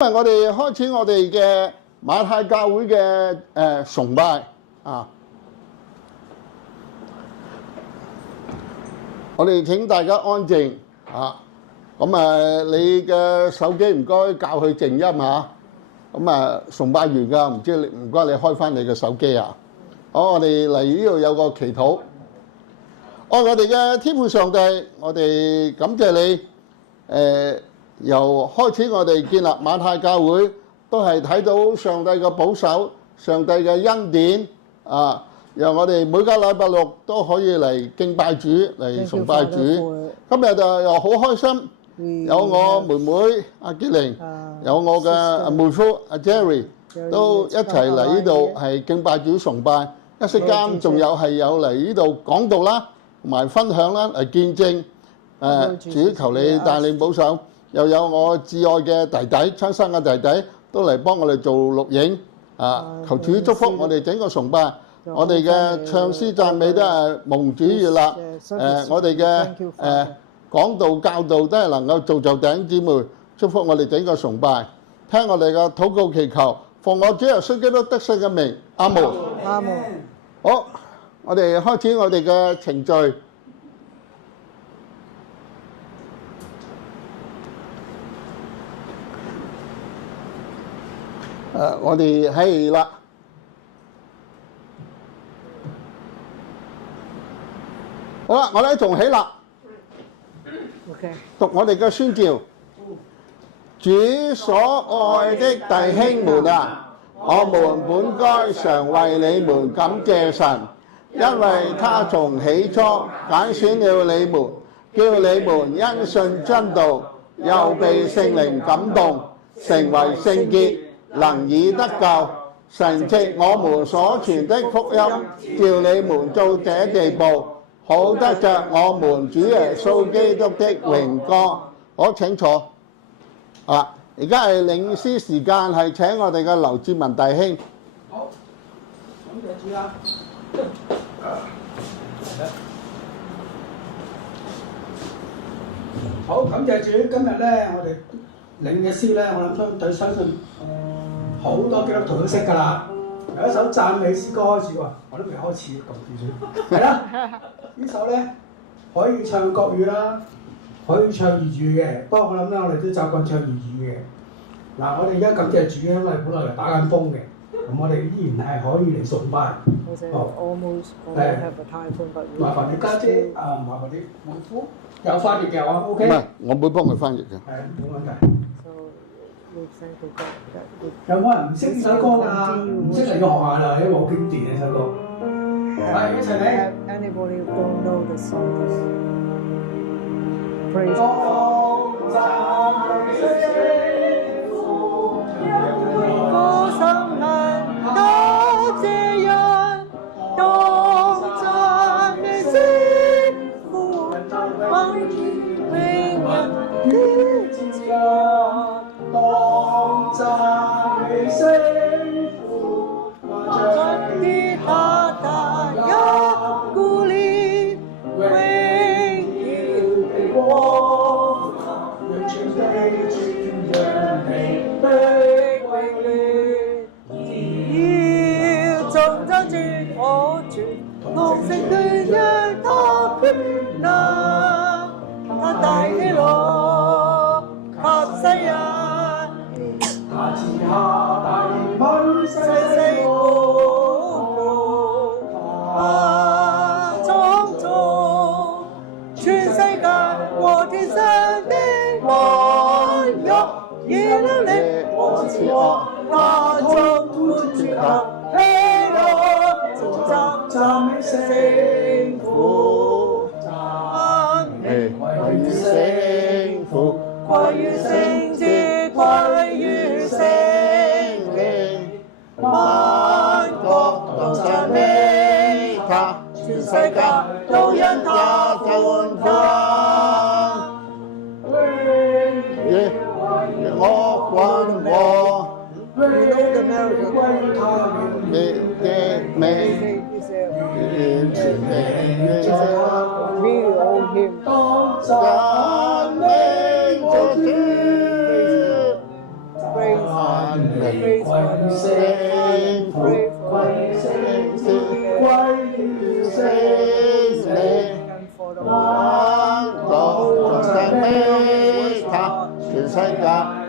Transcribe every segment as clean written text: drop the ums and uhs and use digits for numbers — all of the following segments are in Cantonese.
今日我哋開始我哋嘅馬太教會嘅崇拜啊！我哋請大家安靜啊！你嘅手機唔該校去靜音嚇。崇拜完㗎，唔該你開翻你嘅手機啊！好，我哋嚟呢度有個祈禱。我哋嘅天父上帝，我哋感謝你由開始我哋建立馬太教會，都係睇到上帝嘅保守、上帝嘅恩典啊！讓我哋每個禮拜六都可以嚟敬拜主、嚟崇拜主。今日就又好開心，有我妹妹阿潔玲，有我嘅妹夫阿 Jerry， 都一齊嚟呢度係敬拜主、崇拜。一息間仲有嚟呢度講道啦，同埋分享啦，嚟見證主，求你帶領保守。又有我至愛嘅弟弟，親生嘅弟弟都嚟幫我哋做錄影啊！求主祝福我哋整個崇拜，我哋嘅唱詩讚美都係蒙主悅納。我哋嘅講道教導都係能夠造就弟兄姊妹，祝福我哋整個崇拜。聽我哋嘅禱告祈求，奉我主耶穌基督得勝嘅名，阿門。阿門。好，我哋開始我哋嘅程序。我哋係啦，好啦，我哋一同起立， OK， 讀我哋嘅宣召。主所愛的弟兄們啊，我們本該常為你們感謝神，因為他從起初揀選了你們，叫你們因信真道，又被聖靈感動，成為聖潔，能以得救。神藉我們所傳的福音，叫你們到這地步，好得着我們主耶穌基督的榮光。好，請坐。而家係領詩時間，係請我哋嘅劉志文弟兄。好，感謝主啦。好，感謝主。今日咧，我哋領嘅詩咧，我諗相信好多基督徒都識㗎啦。有一首讚美詩歌開始喎，我都未開始咁住先。係啦，呢首咧可以唱國語啦，可以唱粵語嘅。不過我諗咧，我哋都習慣唱粵語嘅。嗱，我哋而家感謝主，因為本來係打緊風嘅，咁我哋依然係可以嚟崇拜。麻煩你家姐麻煩你妹夫有翻譯嘅話 ，OK。唔係，我會幫佢翻譯嘅。係，冇問題。有冇人唔識呢首歌㗎？唔識嚟個學校啦，因為好經典呢首歌。係，一齊嚟。Praise 萬里 praise 歸 for 於 the 聖父， pray 歸於 for 聖子， the 歸於聖靈。 and for the 萬國眾生美他，全世界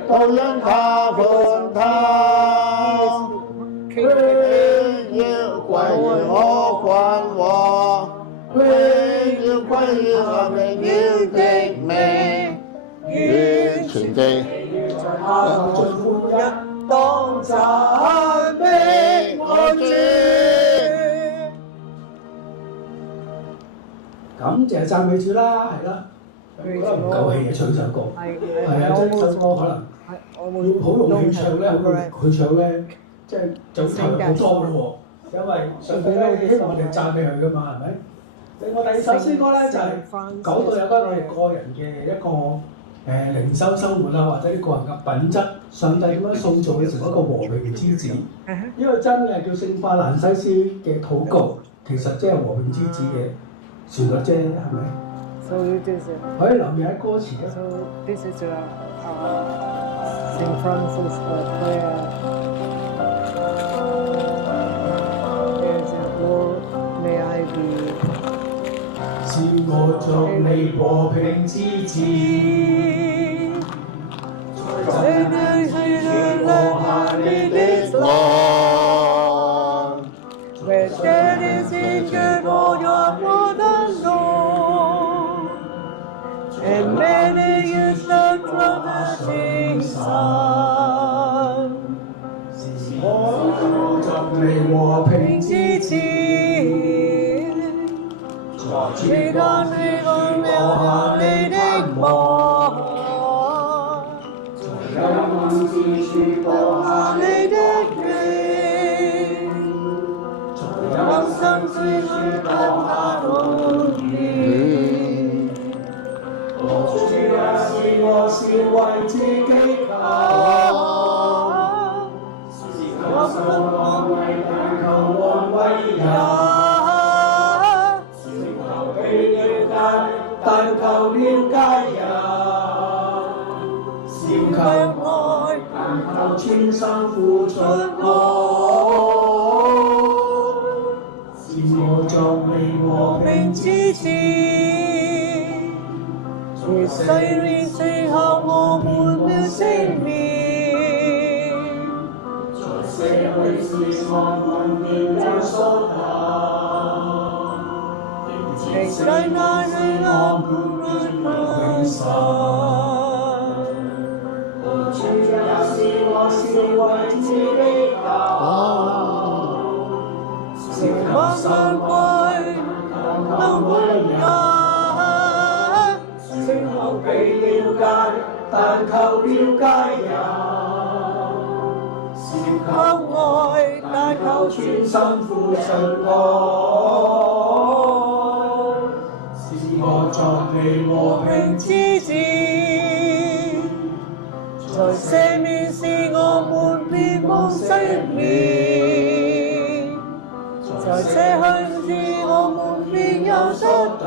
都因他歡騰。榮耀歸於我君王，榮耀歸於我榮耀的名，願全地在下盡歡欣，當讚美我主。感謝讚美主啦，係啦，覺得唔夠氣嘅唱首歌，係啊，即係首歌可能要好用氣唱咧，佢唱咧，即係就投入好多咯喎，因為上帝咧希望我哋讚美佢噶嘛，係咪？另外第二首詩歌咧就係講到有關我哋個人嘅一個靈修生活啊，或者啲個人嘅品質，上帝點樣塑造佢成一個和平之子？呢個真嘅叫聖法蘭西斯嘅禱告，其實即係和平之子嘅旋律啫，係咪？ So it is 可以留意喺歌詞啊。 so this is Saint Francis prayer. There's a Lord, may I be 是我作你和平之子，在你是我下你的我。 where there is in good all your modern Lord, and many years the trouble sun. 是我作你和平之子，你當你個描下你的夢，在陰暗之處播下你的你的光，深處去不怕風雨。主也是我是為自己求，是求神安慰，但求安慰人。 但求了解人，少求愛，但求全心付出愛。是我作你和平之子，在洗練之後我們的性命，在社會是我們便有所得。 在那裏我們永生。主也是我是為自己求，是求神歸，能為人，請求被了解，但求了解人，是求愛，但求全心付出愛。 我作你和平之子，在赦免時我們別無生命，在捨去時我們別有所得，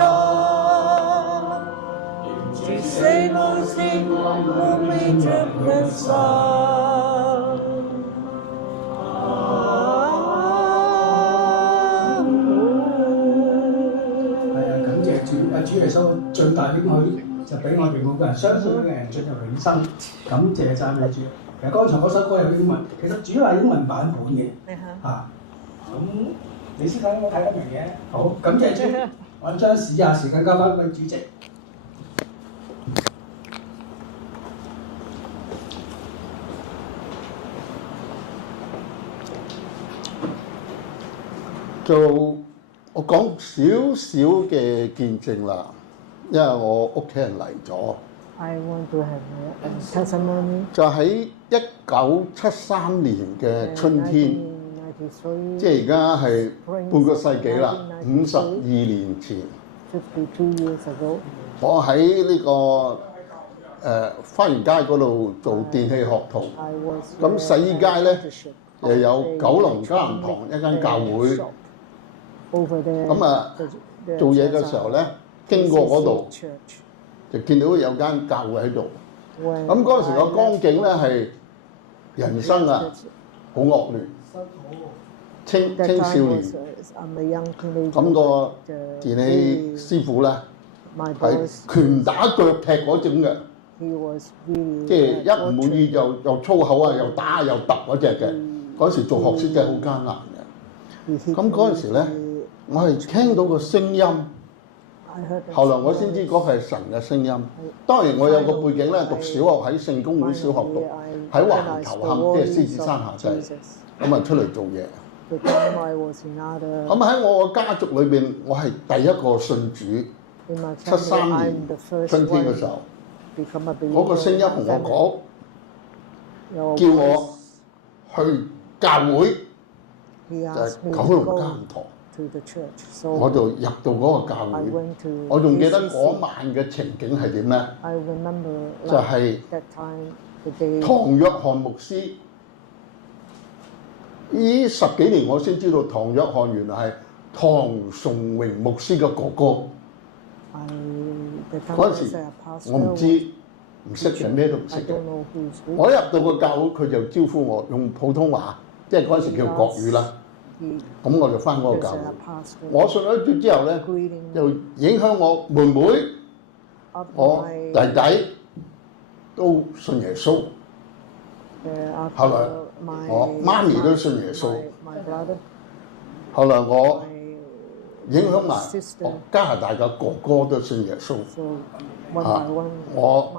在死亡時我們別着人生。 主耶穌最大應許就俾我哋每個人相信嘅人進入永生，感謝讚美主。其實剛才嗰首歌有英文，其實主要係英文版本嘅嚇。咁你先睇，我睇得明嘅。好，感謝主。我將試下時間交翻俾主席。就我講少少嘅見證啦，因為我屋企人嚟咗。I want to have a testimony。就喺1973年嘅春天，即係而家係半個世紀啦，52年前。52 years ago。我喺呢個花園街嗰度做電器學徒。咁洗衣街咧又有九龍迦南堂一間教會。咁啊，做嘢嘅時候咧，經過嗰度就見到有間教會喺度。咁嗰陣時個光景咧係人生啊好惡劣，青少年。咁個電器師傅咧係拳打腳踢嗰種嘅，即係一唔滿意又粗口啊，又打又揼嗰隻嘅。嗰時做學師真係好艱難嘅。咁嗰陣時咧，我係聽到個聲音，後來我先知嗰係神嘅聲音。當然我有個背景咧，讀小學喺聖公會小學讀，喺橫頭磡，即係獅子山下低，咁啊出嚟做嘢。咁喺我個家族裏邊，我係第一個信主。73年春天嘅時候，嗰個聲音同我講，叫我去教會，就係九龍監堂。我就入到嗰個教會，我仲記得嗰晚嘅情景係點咧？就係唐約翰牧師。呢10幾年我先知道唐約翰原來係唐崇榮牧師嘅哥哥。嗰陣時我唔知唔識嘅，咩都唔識嘅。我一入到個教會，佢就招呼我用普通話，即係嗰陣時叫國語啦。咁我就翻嗰個教會。我信咗主之後咧，又影響我妹妹、我弟弟都信耶穌。後來我媽咪都信耶穌。後來我影響埋加拿大嘅哥哥都信耶穌。我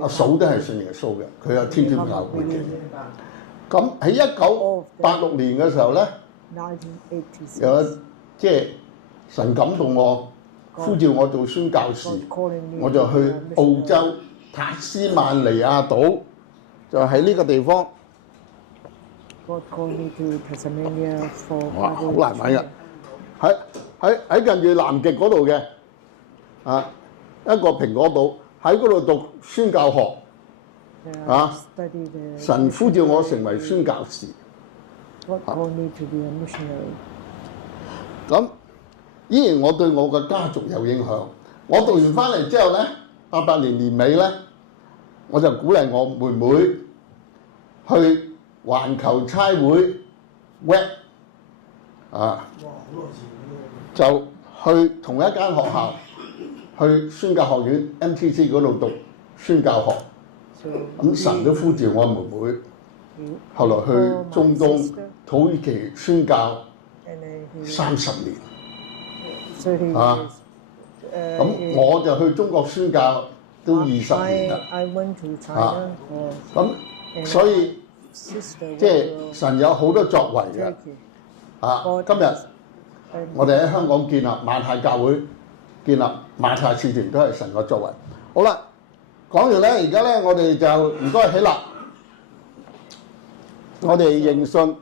阿嫂都係信耶穌嘅，佢有天主教背景。咁喺1986年嘅時候咧，有即係神感動我，呼召我做宣教士，我就去澳洲塔斯曼尼亞島，就喺呢個地方。哇，好難揾嘅，喺近住南極嗰度嘅，一個蘋果島，喺嗰度讀宣教學，神呼召我成為宣教士。咁依然我對我嘅家族有影響。我讀完翻嚟之後咧，88年年尾咧，我就鼓勵我妹妹去環球差會 web 就去同一間學校，去宣教學院 MTC 嗰度讀宣教學。咁神都呼召我妹妹，後來去中東土耳其宣教30年。咁我就去中國宣教都20年啦。咁所以即係神有好多作為嘅。今日我哋喺香港建立馬太教會，建立馬太使團都係神嘅作為。好啦，講完咧，而家咧我哋就唔該起立，我哋認信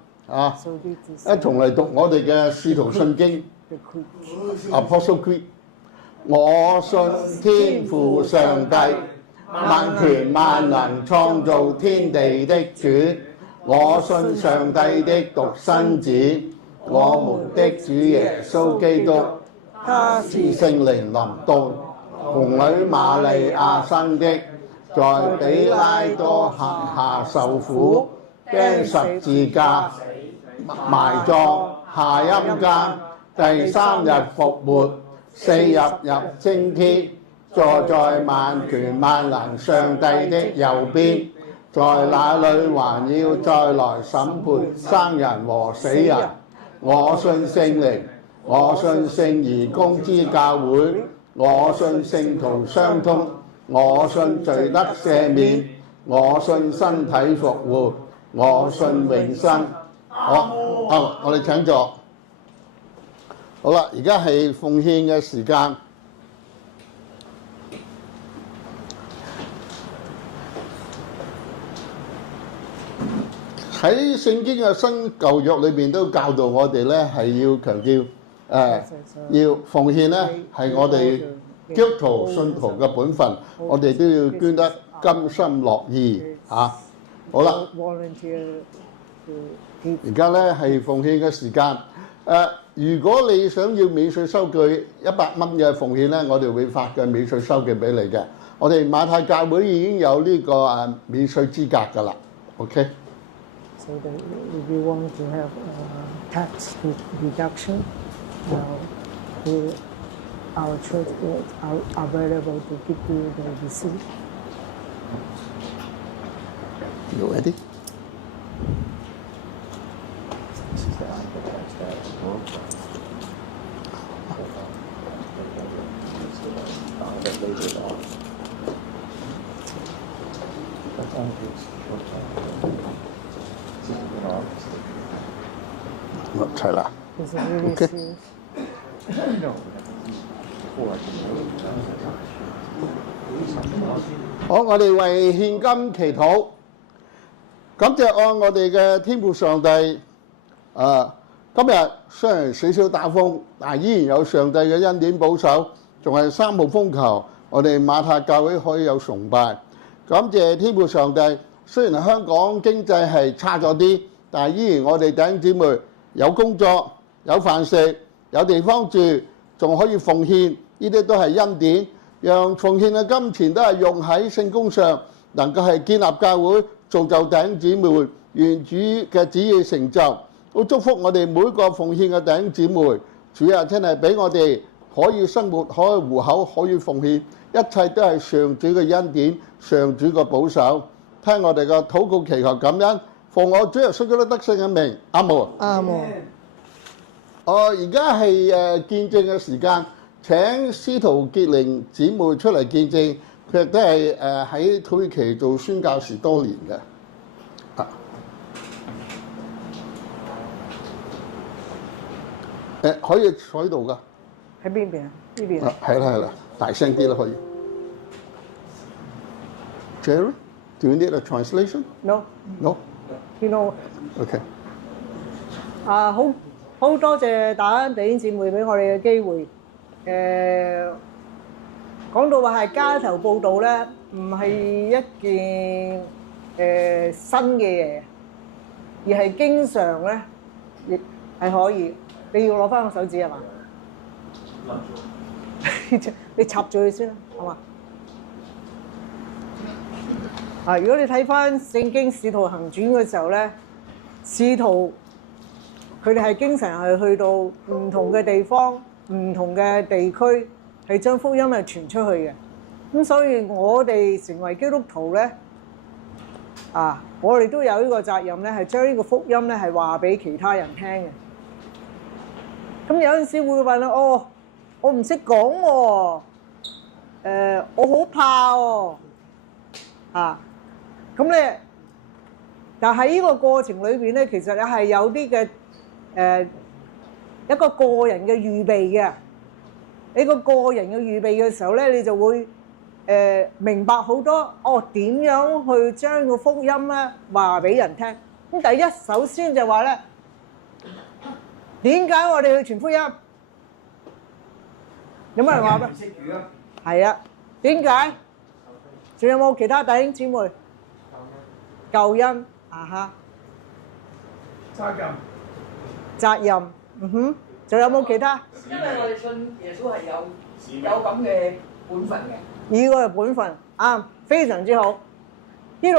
一同嚟讀我哋嘅使徒信經 Apostle Creed。我信天父上帝，萬權萬能創造天地的主。我信上帝的獨生子，我們的主耶穌基督，他是聖靈臨到，童女瑪利亞生的，在彼拉多轄下受苦，釘十字架，埋葬，下陰間，第3日復活，4日入升天，坐在萬權萬能上帝的右邊，在那裏還要再來審判生人和死人。我信聖靈，我信聖而公之教會，我信聖徒相通，我信罪得赦免，我信身體復活，我信永生。我哋請坐。好啦，而家係奉獻嘅時間。喺聖經嘅新舊約裏邊都教導我哋咧，係要強調要奉獻咧，係我哋基督徒信徒嘅本分，我哋都要捐得甘心樂意嚇。好啦，而家咧係奉獻嘅時間。如果你想要免稅收據100蚊嘅奉獻咧，我哋會發嘅免稅收據俾你嘅。我哋馬太教會已經有呢個免稅資格㗎啦。OK。So if you want to have tax reduction, our church are available to give you the receipt. You ready?齊啦。It's really Okay. serious. 好，我哋為獻金祈禱，感謝愛我哋嘅天父上帝。今日雖然少少打風，但依然有上帝嘅恩典保守，仲係3號風球，我哋馬太教會可以有崇拜。感謝天父上帝，雖然香港經濟係差咗啲，但係依然我哋弟兄姊妹有工作、有飯食、有地方住，仲可以奉獻，呢啲都係恩典。讓奉獻嘅金錢都係用喺聖工上，能夠係建立教會、造就弟兄姊妹，願主嘅旨意成就。好祝福我哋每個奉獻嘅弟兄姊妹，主啊，真係俾我哋可以生活、可以糊口、可以奉獻，一切都係上主嘅恩典、上主嘅保守。聽我哋嘅禱告祈求感恩，奉我主耶穌基督得勝嘅名，阿門。阿門。而家係見證嘅時間。請司徒潔玲姊妹出嚟見證，佢亦都係喺土耳其做宣教士多年嘅。可以坐喺度㗎。喺邊邊啊？呢邊啊？係啦，大聲啲啦可以。Jerry, do you need a translation? No. No. You know. Okay. 好多謝大家弟兄姊妹俾我哋嘅機會。講到話係街頭報道咧，唔係一件新嘅嘢，而係經常咧，亦係可以。你要攞翻個手指係嘛？你插住佢先啦，好嘛？如果你睇翻聖經《使徒行傳》嘅時候咧，使徒佢哋係經常係去到唔同嘅地方、唔同嘅地區，係將福音係傳出去嘅。咁所以我哋成為基督徒咧，我哋都有呢個責任咧，係將呢個福音咧係話俾其他人聽嘅。咁有陣時會問啦，我唔識講喎，我好怕喎，咁咧，但喺呢個過程裏邊咧，其實你係有啲嘅一個個人嘅預備嘅。你個個人嘅預備嘅時候咧，你就會明白好多點樣去將個福音咧話俾人聽。咁第一，首先就話咧，點解我哋去傳福音？有冇人話咩？係啊，點解？仲有冇其他弟兄姊妹？救恩責任，仲有冇其他？因為我哋信耶穌係有咁嘅本分嘅。呢個係本分，啱，非常之好。呢度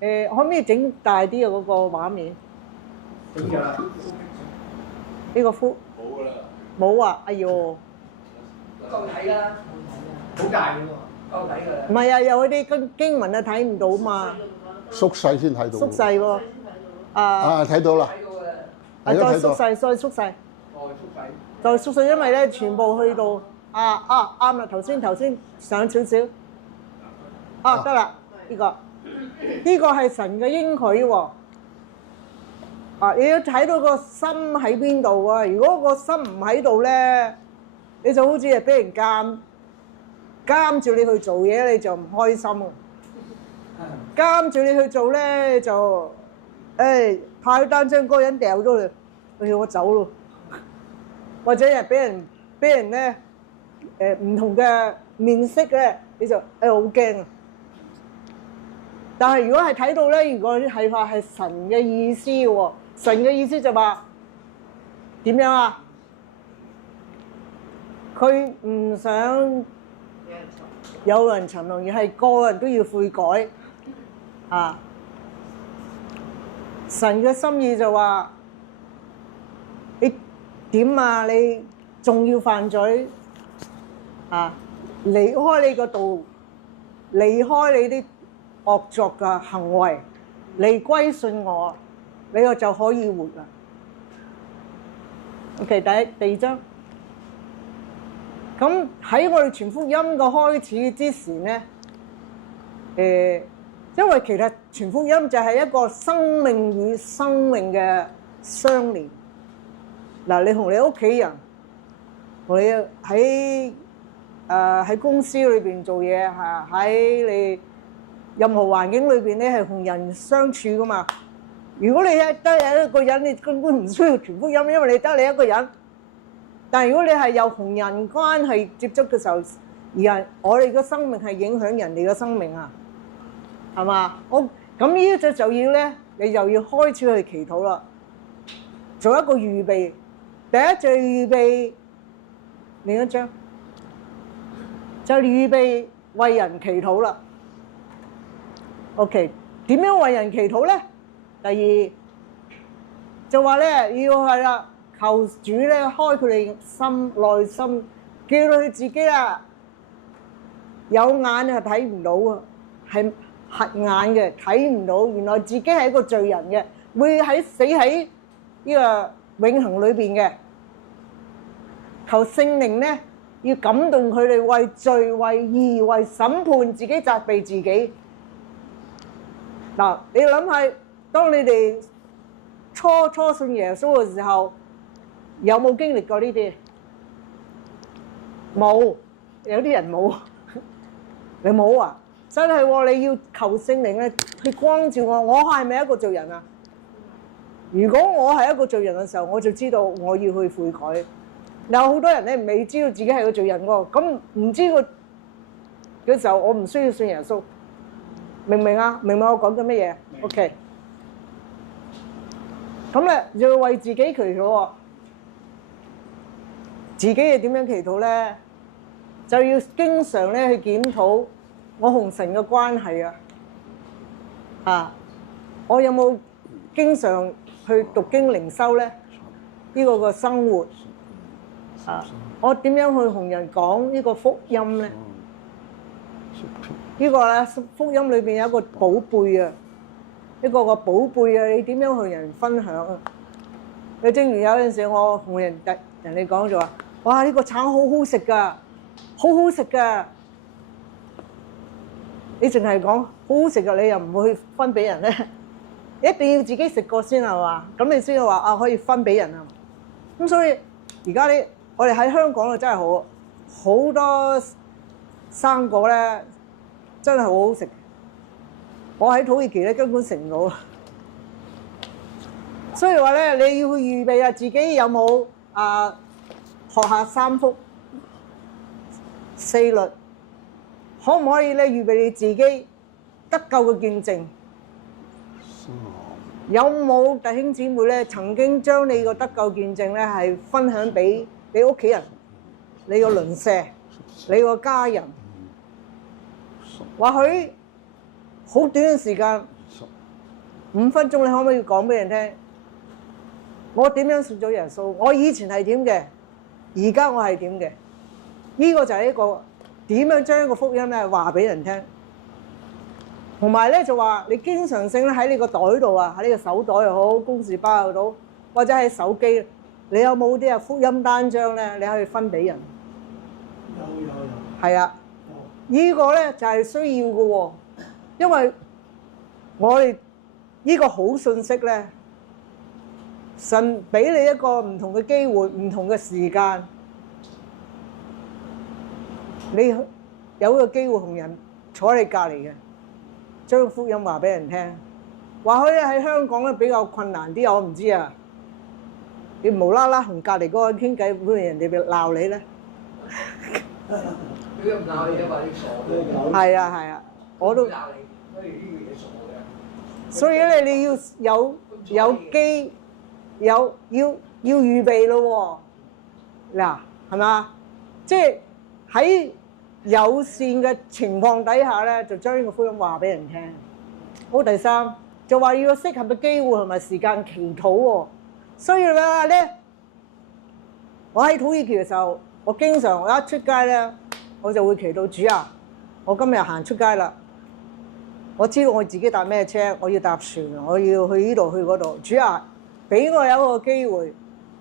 咧，可唔可以整大啲嘅嗰個畫面？整咗啦。呢個幅冇㗎啦。冇啊！哎呦，夠睇㗎啦，好大㗎喎，夠睇㗎啦。唔係啊，有嗰啲經文啊睇唔到嘛，縮細先睇到。縮細喎。睇到啦。再縮細，再縮細。再縮細，因為咧全部去到啱啦，頭先上少少，得啦，呢個係神嘅應許喎。你要睇到個心喺邊度啊！如果個心唔喺度咧，你就好似係俾人監住你去做嘢，你就唔開心啊！監住你去做咧，就派單張嗰個人掉咗佢，我走咯。或者係俾人咧唔同嘅面色咧，你就好驚啊！但係如果係睇到咧，如果係話係神嘅意思喎，神嘅意思就話點樣啊？佢唔想有人沉淪，而係個人都要悔改。神嘅心意就話：你點啊？你仲要犯罪啊？離開你個道，離開你啲惡作嘅行為，你歸信我，你就可以活啦。OK，第二章。咁喺我哋傳福音嘅開始之前咧，因為其實傳福音就係一個生命與生命嘅相連。嗱，你同你屋企人，同你喺公司裏邊做嘢嚇，喺你任何環境裏邊咧係同人相處噶嘛。如果你得一個人，你根本唔需要傳福音，因為你得你一個人。但係如果你係有同人關係接觸嘅時候，而係我哋嘅生命係影響人哋嘅生命啊，係嘛？咁呢一隻就要咧，你就要開始去祈禱啦，做一個預備。第一就預備另一章，就預備為人祈禱啦。OK， 點樣為人祈禱咧？第二就話咧，要係啦。求主咧開佢哋心內心，叫到佢自己啦，有眼係睇唔到啊，係瞎眼嘅，睇唔到，原來自己係一個罪人嘅，會死喺呢個永恆裏邊嘅。求聖靈咧要感動佢哋為罪、為義、為審判自己，責備自己。嗱，你諗下，當你哋初信耶穌嘅時候，有冇經歷過呢啲？冇，有啲人冇。你冇啊？真係喎！你要求聖靈咧去光照我，我係咪一個罪人啊？如果我係一個罪人嘅時候，我就知道我要去悔改。有好多人咧未知道自己係個罪人喎，咁唔知個嘅時候，我唔需要信耶穌，明唔明啊？明唔明我講緊乜嘢 ？OK。咁咧就要為自己祈禱喎。自己係點樣祈禱咧？就要經常咧去檢討我同神嘅關係啊！我有冇經常去讀經靈修咧？呢個個生活啊，我點樣去同人講呢個福音咧？呢個咧福音裏邊有一個寶貝啊，一個個寶貝啊！你點樣同人分享啊？你正如有陣時我同人哋講就話：哇！呢個橙好好食㗎，好好食㗎！你淨係講好好食㗎，你又唔會去分俾人咧？一定要自己食過先係嘛？咁你先至話啊可以分俾人啊！咁所以而家呢，我哋喺香港啊真係好多生果咧，真係好好食。我喺土耳其咧根本食唔到，所以話咧你要去預備下自己有冇學下三福四律，可唔可以咧預備你自己得救嘅見證？有冇弟兄姊妹咧曾經將你個得救見證咧係分享俾你屋企人、你個鄰舍、你個家人？或許好短嘅時間，5分鐘，你可唔可以講俾人聽？我點樣信咗耶穌？我以前係點嘅？而家我係點嘅？呢個就係一個點樣將個福音咧話俾人聽，同埋咧就話你經常性咧喺你個袋度啊，喺你個手袋又好，公事包又好，或者喺手機，你有冇啲福音單張咧？你可以分俾人。有。係啊，呢個咧就係需要嘅喎，因為我哋呢個好信息咧。神俾你一個唔同嘅機會，唔同嘅時間，你有個機會同人坐喺你隔離嘅，將福音話俾人聽。或許喺香港咧比較困難啲，我唔知啊。你無啦啦同隔離嗰個人傾偈，會唔會人哋鬧你咧？佢唔鬧你啊嘛，你傻嘅。係啊，我都。鬧你，所以呢個嘢傻嘅。所以咧，你要有機。要預備咯喎，嗱係嘛？即係喺友善嘅情況底下咧，就將呢個福音話俾人聽。好，第三就話要有適合嘅機會同埋時間祈禱喎。所以咧，我喺土耳其嘅時候，我經常我一出街咧，我就會祈禱主啊，我今日行出街啦，我知道我自己搭咩車，我要搭船，我要去呢度去嗰度。主啊，俾我有一個機會，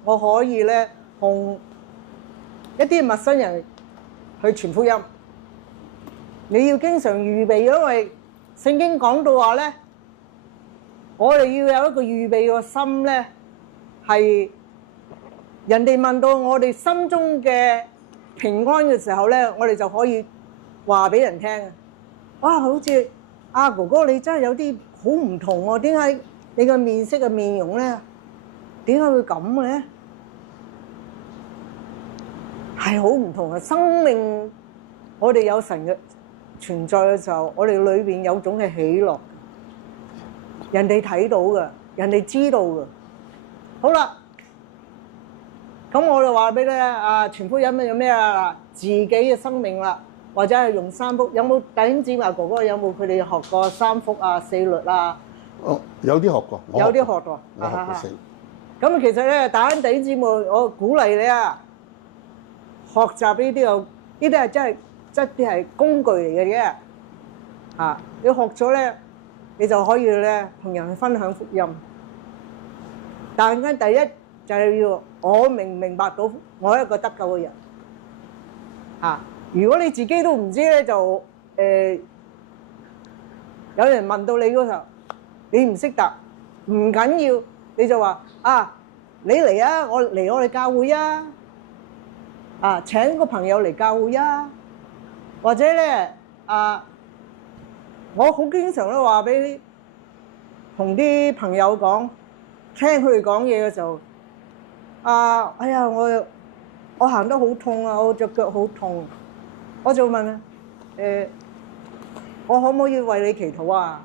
我可以咧同一啲陌生人去傳福音。你要經常預備，因為聖經講到話咧，我哋要有一個預備個心咧，係人哋問到我哋心中嘅平安嘅時候咧，我哋就可以話俾人聽。哇，好似阿哥哥你真係有啲好唔同喎，點解你個面色嘅面容咧，點解會咁嘅咧？係好唔同嘅生命，我哋有神嘅存在嘅時候，我哋裏邊有種嘅喜樂，人哋睇到嘅，人哋知道嘅。好啦，咁我就話俾你啊，傳福音有咩啊？自己嘅生命啦，或者係用三福。有冇弟兄姊妹哥哥有冇佢哋學過三福啊、四律啊？哦，有啲學過，有啲學過。我學過四。咁其實咧，弟兄姊妹，我鼓勵你啊，學習呢啲呢啲係真啲係工具嚟嘅啫。你學咗咧，你就可以咧同人去分享福音。但係第一就係要我明白到我係一個得救嘅人。如果你自己都唔知咧，就有人問到你嗰時候，你唔識答，唔緊要，你就話你嚟啊，我哋教會啊，請個朋友嚟教會啊，或者咧我好經常都話俾同啲朋友講，聽佢哋講嘢嘅時候，哎呀我行得好痛啊，我隻腳好痛，我就問我可唔可以為你祈禱啊？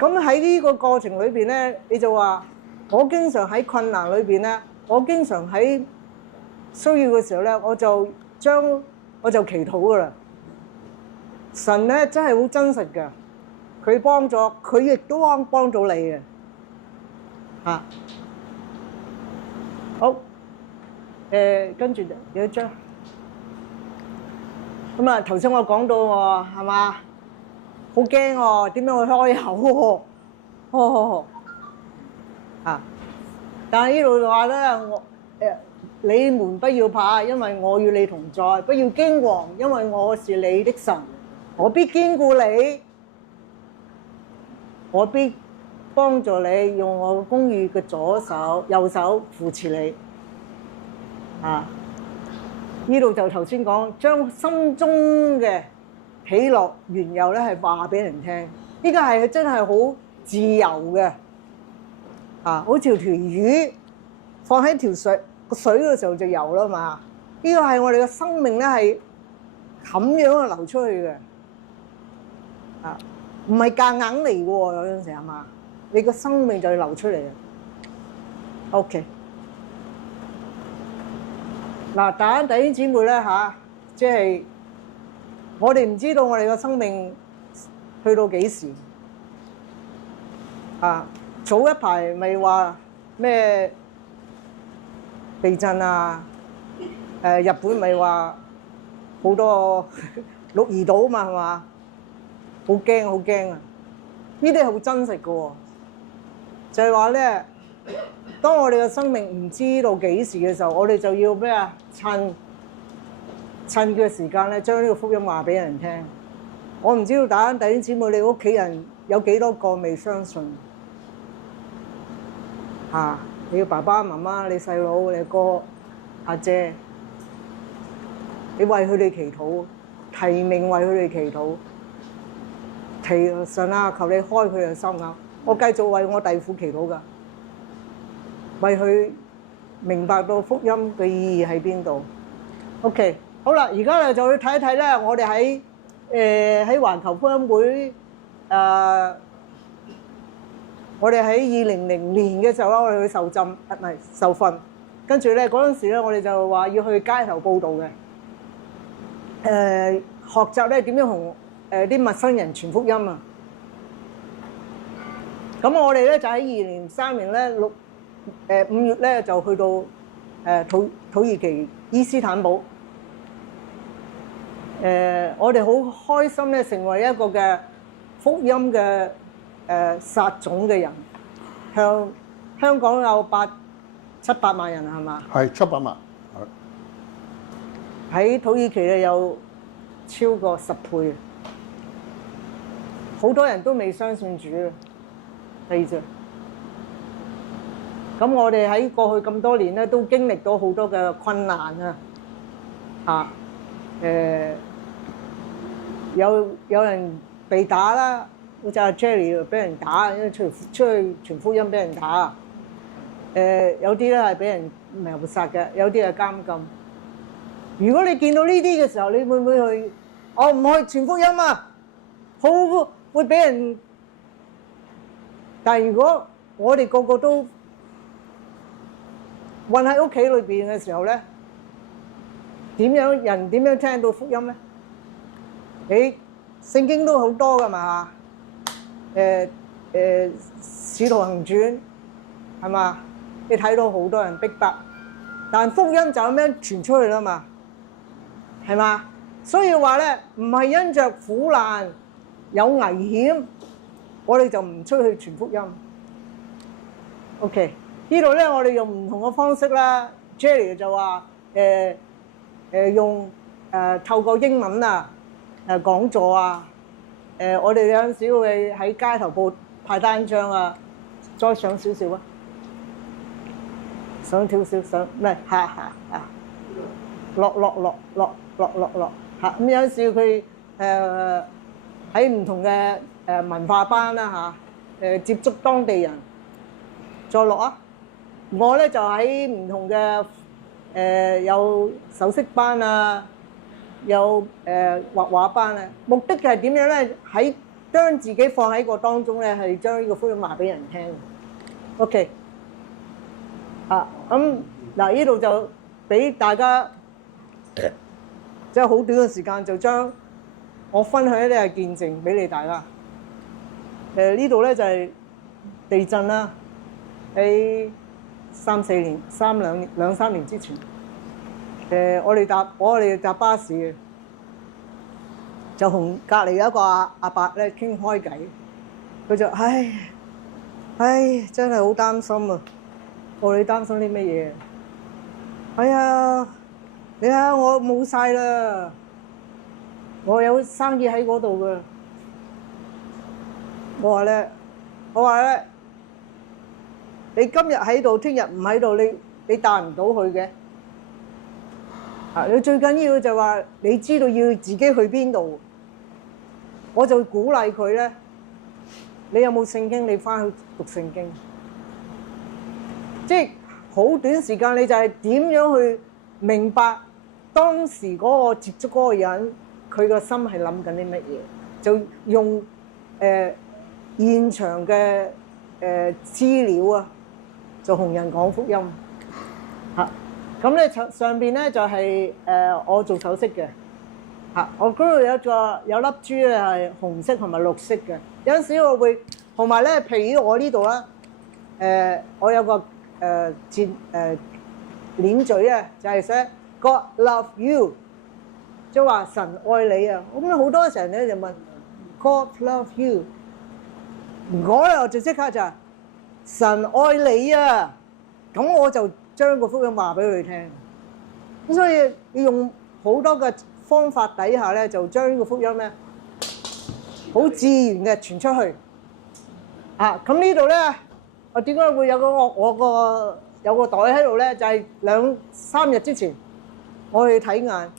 咁喺呢個過程裏邊咧，你就話我經常喺困難裏邊咧，我經常喺需要嘅時候咧，我就祈禱噶啦。神咧真係好真實㗎，佢幫咗，佢亦都幫到你嘅。好，跟住有一張。咁啊，頭先我講到喎，係嘛？好驚喎，點樣去開口喎？但係呢度話咧，你們不要怕，因為我與你同在；不要驚惶，因為我是你的神，我必堅固你，我必幫助你，用我公義嘅右手扶持你。呢度就頭先講，將心中嘅喜樂緣由咧係話俾人聽，呢個係真係好自由嘅，好似條魚放喺條水嘅時候就游啦嘛。呢個係我哋嘅生命咧係咁樣流出去嘅，唔係夾硬嚟嘅喎，有陣時係嘛？你個生命就要流出嚟嘅。OK。嗱，大家弟兄姊妹咧即係我哋唔知道我哋嘅生命去到幾時。早一排咪話咩地震啊？日本咪話好多鹿兒島嘛，係嘛？好驚好驚啊！呢啲係好真實嘅喎，就係話咧。當我哋嘅生命唔知道幾時嘅時候，我哋就要咩啊？趁嘅時間咧，將呢個福音話俾人聽。我唔知道大家弟兄姊妹，你屋企人有幾多個未相信？你嘅爸爸媽媽、你細佬、你哥、阿姐，你為佢哋祈禱，提名為佢哋祈禱，提神啊！求你開佢嘅心眼。我繼續為我弟父祈禱㗎。為佢明白到福音嘅意義喺邊度。OK， 好啦，而家咧就去睇一睇咧，我哋喺環球福音會我哋喺2000年嘅時候啦，我哋去受浸，唔係受訓，跟住咧嗰陣時咧，我哋就話要去街頭報道嘅，學習咧點樣同啲陌生人傳福音啊。咁我哋咧就喺2003年咧5月咧就去到土耳其伊斯坦堡。我哋好開心咧，成為一個嘅福音嘅撒種嘅人，向香港有700萬人係嘛？係700萬，喺土耳其咧有超過10倍，好多人都未相信主啊！第二隻，咁我哋喺過去咁多年咧，都經歷到好多嘅困難啊！有人被打啦，好似阿 Jerry 俾人打，因為出去傳福音俾人打。有啲咧係俾人謀殺嘅，有啲係監禁。如果你見到呢啲嘅時候，你會唔會去？我唔去傳福音啊，好會俾人。但係如果我哋個個都困喺屋企裏邊嘅時候咧，點樣聽到福音咧？你聖經都好多㗎嘛？使徒行傳係嘛？你睇到好多人逼迫，但福音就咁樣傳出去啦嘛，係嘛？所以話咧，唔係因着苦難有危險，我哋就唔出去傳福音。OK， 呢度咧我哋用唔同嘅方式啦。Jerry 就話用透過英文啊。講座啊，我哋有陣時會喺街頭報派單張啊，再上少少啊，上少少上，唔係下落嚇。咁有陣時佢喺唔同嘅文化班啦嚇，接觸當地人，再落啊。我咧就喺唔同嘅有首飾班啊。有畫畫班啊，目的係點樣咧？喺將自己放喺個當中咧，係將呢個福音話俾人聽。OK，咁嗱，呢度就俾大家即係好短嘅時間，就將我分享一啲嘅見證俾你大家。呢度咧就係地震啦，喺兩三年之前。我哋搭巴士嘅，就同隔離有一個阿伯咧傾開偈，佢就唉，真係好擔心啊！我話你擔心啲乜嘢？哎呀，你睇下我冇晒啦，我有生意喺嗰度㗎。我話咧，你今日喺度，聽日唔喺度，你帶唔到去嘅。你最緊要就話你知道要自己去邊度，我就鼓勵佢咧。你有冇聖經？你翻去讀聖經，即係好短時間，你就係點樣去明白當時嗰個接觸嗰個人佢個心係諗緊啲乜嘢，就用現場嘅資料啊，就同人講福音嚇。咁咧上邊咧就係我做首飾嘅嚇，我嗰度有粒珠咧係紅色同埋綠色嘅，有陣時我會同埋咧，譬如我呢度啦，我有個鏈嘴啊，就係寫 God love you， 即係話神愛你啊。咁好多時候咧就問 God love you， 我咧就即刻就神愛你啊，咁我就將個福音話俾佢聽，咁所以要用好多嘅方法底下咧，就將呢個福音咧好自然嘅傳出去。咁呢度咧，我點解會有有個袋喺度咧？就係2-3日之前，我去睇眼，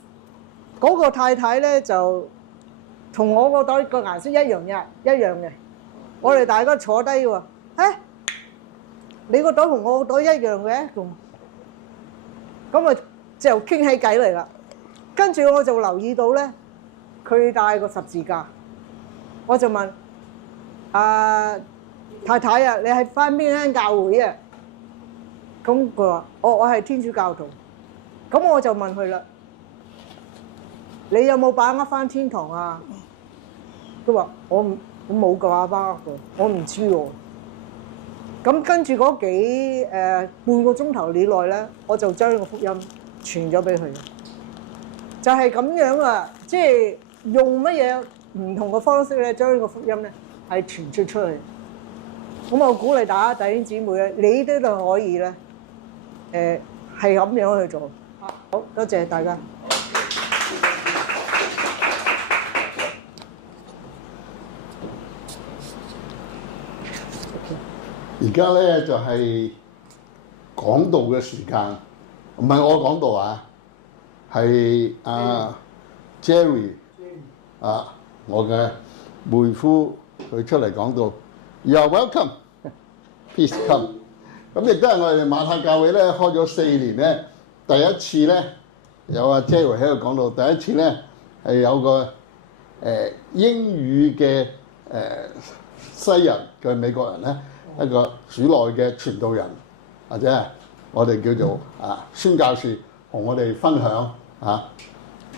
嗰個太太咧就同我個袋個顏色一樣嘅。我哋大家坐低喎，你個袋同我個袋一樣嘅咁啊就傾起偈嚟啦。跟住我就留意到咧，佢帶個十字架，我就問太太啊，你係返邊間教會啊？咁佢話：我係天主教徒。咁我就問佢啦：你有冇把握返天堂啊？佢話：我冇把握㗎，我唔知喎。咁跟住嗰半個鐘頭以內咧，我就將個福音傳咗俾佢。就係咁樣啊！即係用乜嘢唔同嘅方式咧，將呢個福音咧係傳出去。咁我鼓勵大家弟兄姊妹咧，你哋都可以咧，係咁樣去做。好多謝大家。而家咧就係講道嘅時間，唔係我講道啊，係Jerry 我嘅妹夫佢出嚟講道。You're welcome, please come。咁亦都係我哋馬太教會咧開咗4年咧，第一次咧有阿 Jerry 喺度講道，第一次咧係有個英語嘅西人嘅美國人咧。一個主內嘅傳道人，或者係我哋叫做宣教士，同我哋分享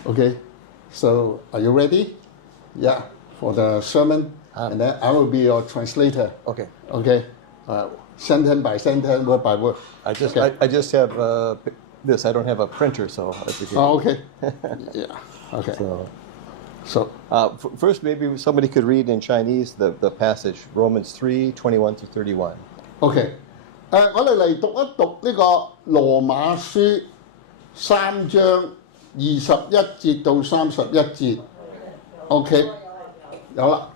OK, so are you ready? Yeah, for the sermon, and then I will be your translator. Okay. Okay, sentence by sentence, word by word. I just have this. I don't have a printer, so. Okay. Yeah. Okay. So, first, maybe somebody could read in Chinese the passage, Romans 3:21-31. OK，我哋嚟讀一讀呢個羅馬書3章21節到31節。OK， 有啦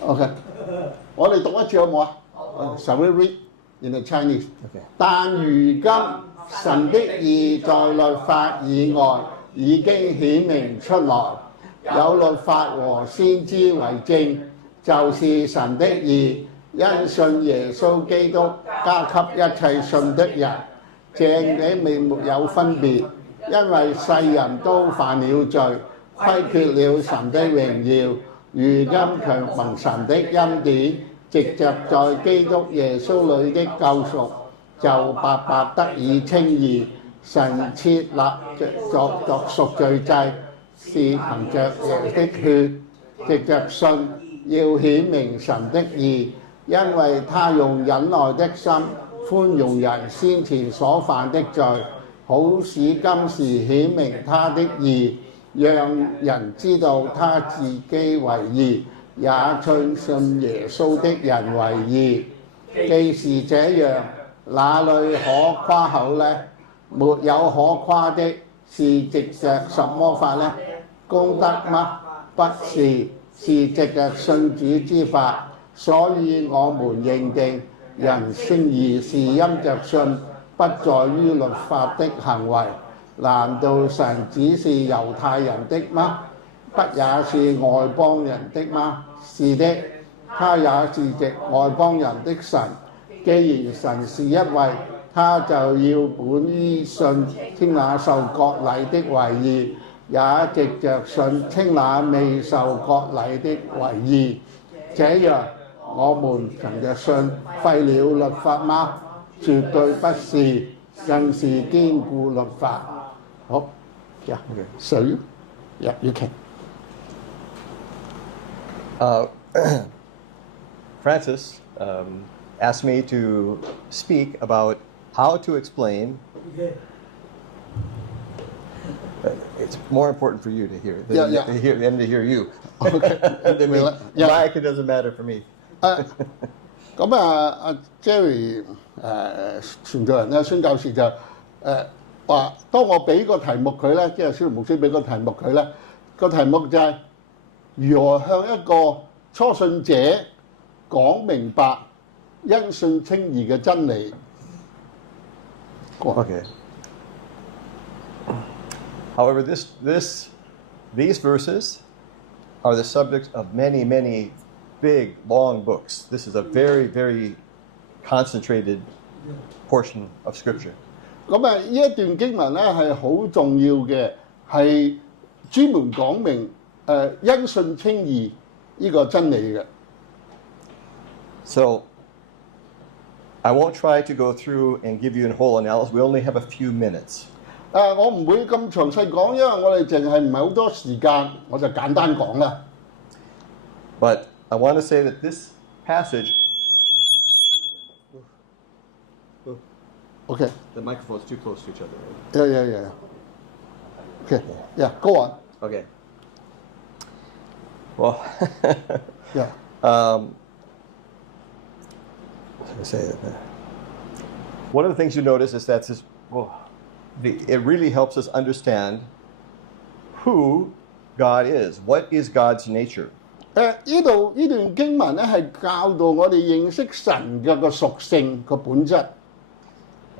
，OK， 我哋讀一次好唔好啊？Shall we read in the Chinese? Okay. 但如今神的義在律法以外已經顯明出來，有律法和先知為證，就是神的義，因信耶穌基督加給一切信的人，這裏沒有分別，因為世人都犯了罪，虧缺了神的榮耀，如今卻蒙神的恩典，藉着在基督耶穌裏的救贖，就白白得以稱義。神設立作贖罪祭，是憑着耶的血，藉着信要顯明神的義，因為他用忍耐的心寬容人先前所犯的罪，好使今時顯明他的義，讓人知道他自己為義，也稱信耶穌的人為義。既是這樣，哪裏可誇口呢？沒有可誇的，是藉着什麼法呢？功德嗎？不是，是藉着信主之法。所以我們認定人稱義是因着信，不在於律法的行為。難道神只是猶太人的嗎？不也是外邦人的嗎？是的，他也是藉外邦人的神。既然神是一位，他就要本於信稱那受割禮的為義，也藉着信稱那未受割禮的為義。這樣，我們憑着信廢了律法嗎？絕對不是，更是堅固律法。好，Yeah, so yeah, you can. Francis asked me to speak about how to explain. It's more important for you to hear than to hear you. Okay. Mike, it doesn't matter for me. 咁阿 Jerry 傳道人咧，宣教士就話，當我俾個題目佢咧，即係宣牧師俾個題目佢咧，個題目就係如何向一個初信者講明白因信稱義嘅真理。Okay. However, these verses are the subject of many, many big, long books. This is a very, very concentrated portion of Scripture. 咁呢一段經文咧係好重要嘅，係專門講明因信稱義呢個真理嘅。So, I won't try to go through and give you a whole analysis. We only have a few minutes. 我唔會咁詳細講，因為我哋淨係唔係好多時間，我就簡單講啦。But I want to say that this passage Okay. The microphone's too close to each other. Yeah. Okay. Yeah. Go on. Okay. Well, Yeah. One of the things you notice is that it really helps us understand who God is. What is God's nature? 呢段經文咧係教導我哋認識神嘅個屬性個本質。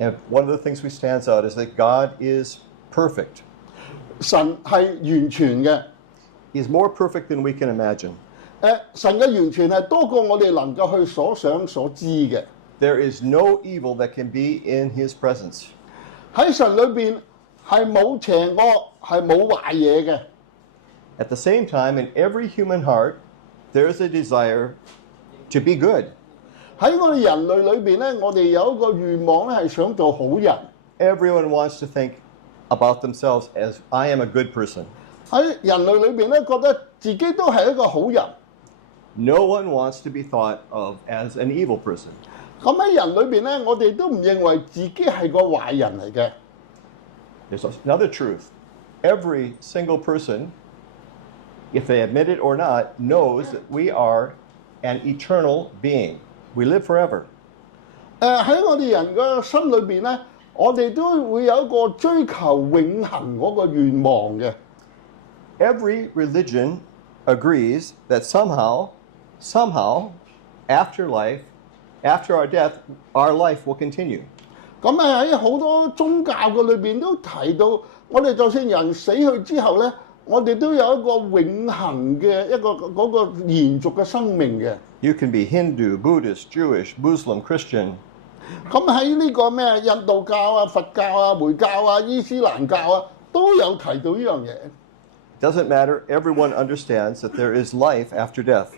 And one of the things we stands out is that God is perfect. 神係完全嘅。He's more perfect than we can imagine. 神嘅完全係多過我哋能夠去所想所知嘅。There is no evil that can be in His presence. 喺神裏邊係冇邪惡，係冇壞嘢嘅。At the same time, in every human heart, there is a desire to be good. 喺我哋人類裏邊咧，我哋有一個願望咧係想做好人。Everyone wants to think about themselves as I am a good person. 喺人類裏邊咧，覺得自己都係一個好人。No one wants to be thought of as an evil person. 咁喺人裏邊咧，我哋都唔認為自己係個壞人嚟嘅。There's another truth. Every single person, if they admit it or not, knows that we are an eternal being. We live forever. 喺我哋人嘅心裏邊咧，我哋都會有一個追求永恆嗰個願望嘅。Every religion agrees that somehow, after our death, our life will continue. 咁喺好多宗教嘅裏邊都提到，我哋就算人死去之後咧，我哋都有一個永恆嘅一個嗰個延續嘅生命嘅。You can be Hindu, Buddhist, Jewish, Muslim, Christian. 咁喺呢個咩印度教啊、佛教啊、回教啊、伊斯蘭教啊，都有提到呢樣嘢。Doesn't matter. Everyone understands that there is life after death.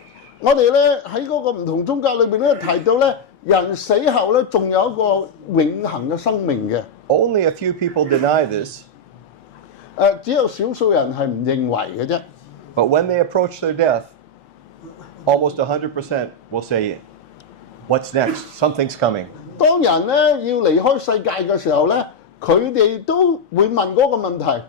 我哋咧喺嗰個唔同宗教裏邊咧提到咧，人死後咧仲有一個永恆嘅生命嘅。Only a few people deny this. 只有少數人係唔認為嘅啫。But when they approach their death, almost 100% will say, "What's next? Something's coming." 當人咧要離開世界嘅時候咧，佢哋都會問嗰個問題：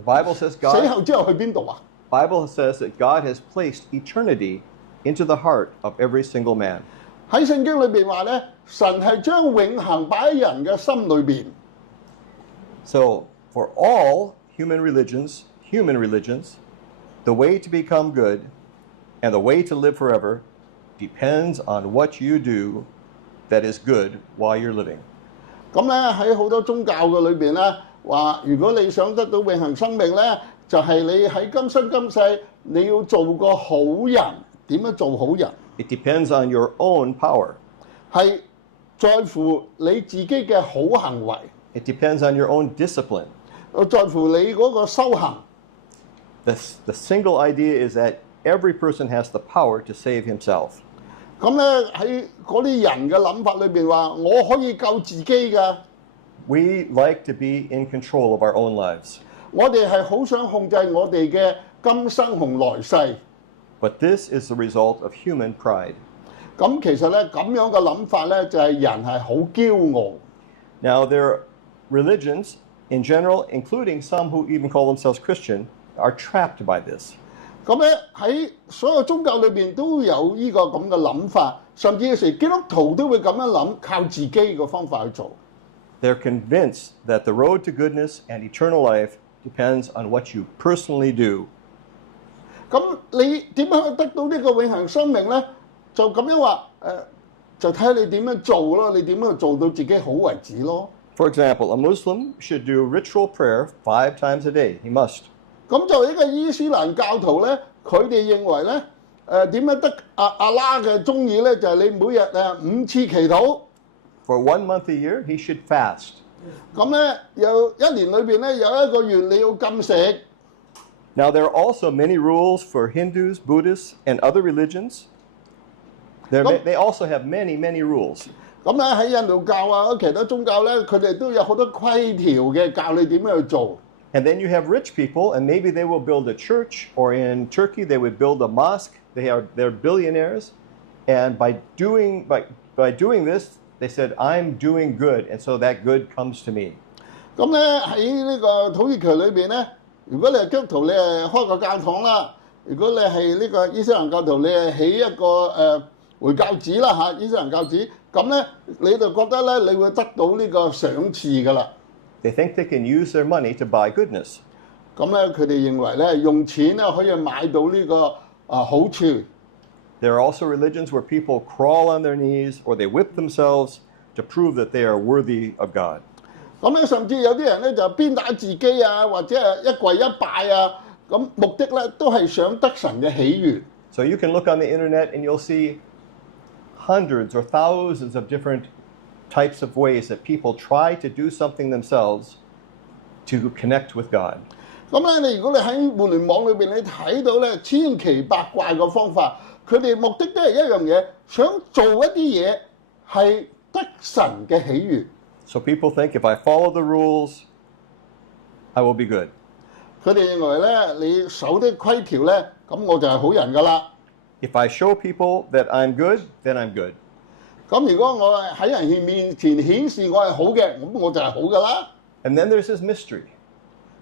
The Bible says 死 God. 後之後去邊度啊？ Bible says that God has placed eternity into the heart of every single man. 喺聖經裏邊話咧，神係將永恆擺喺人嘅心裏邊。So for all human religions, the way to become good and the way to live forever depends on what you do that is good while you're living. 咁咧喺好多宗教嘅裏邊咧，話如果你想得到永恆生命咧，就係你喺今生今世你要做個好人。點樣做好人？ It depends on your own power. 係在乎你自己嘅好行為， It depends on your own discipline. 在乎你嗰個修行。The single idea is that every person has the power to save himself. 咁咧喺嗰啲人嘅諗法裏邊話，我可以救自己㗎。We like to be in control of our own lives. 我哋係好想控制我哋嘅今生同來世。But this is the result of human pride. 咁其實咧咁樣嘅諗法咧，就係人係好驕傲。Now, there religions in general, including some who even call themselves Christian, are trapped by this. 咁咧喺所有宗教裏邊都有呢個咁嘅諗法，甚至有時基督徒都會咁樣諗，靠自己嘅方法去做。They're convinced that the road to goodness and eternal life depends on what you personally do. 咁你點樣得到呢個永恆生命咧？就咁樣話就睇下你點樣做咯，你點樣去做到自己好為止咯。For example, a Muslim should do ritual prayer 5 times a day. He must. 咁就呢個伊斯蘭教徒咧，佢哋認為咧點樣得阿拉嘅中意咧，就係你每日5次祈禱。For 1 month a year, he should fast. 咁咧有一年裏邊咧有一個月你要禁食。Now, there are also many rules for Hindus, Buddhists, and other religions. They also have many, many rules. 咁咧喺印度教啊，其他宗教咧，佢哋都有好多規條嘅，教你點樣去做。And then you have rich people, and maybe they will build a church, or in Turkey they would build a mosque. They're billionaires, and by doing this, They said, I'm doing good, and so that good comes to me. 咁咧喺呢個土耳其裏邊咧，如果你係基督徒，你係開個教堂啦；如果你係呢個伊斯蘭教徒，你係起一個回教寺啦嚇，伊斯蘭教寺，咁咧你就覺得咧，你會得到呢個賞賜噶啦。They think they can use their money to buy goodness. 咁咧佢哋認為咧，用錢咧可以買到呢個好處。There are also religions where people crawl on their knees or they whip themselves to prove that they are worthy of God. 咁咧，甚至有啲人咧就鞭打自己啊，或者係一跪一拜啊，咁目的咧都係想得神嘅喜悅。So you can look on the internet and you'll see hundreds or thousands of different types of ways that people try to do something themselves to connect with God. 咁咧，如果你喺互聯網裏邊，你睇到咧千奇百怪嘅方法，佢哋目的都係一樣嘢，想做一啲嘢係得神嘅喜悅。So people think if I follow the rules, I will be good. 佢哋認為咧，你守啲規條咧，咁我就係好人噶啦。If I show people that I'm good, then I'm good. 咁如果我喺人面前顯示我係好嘅，咁我就係好噶啦。And then there's this mystery.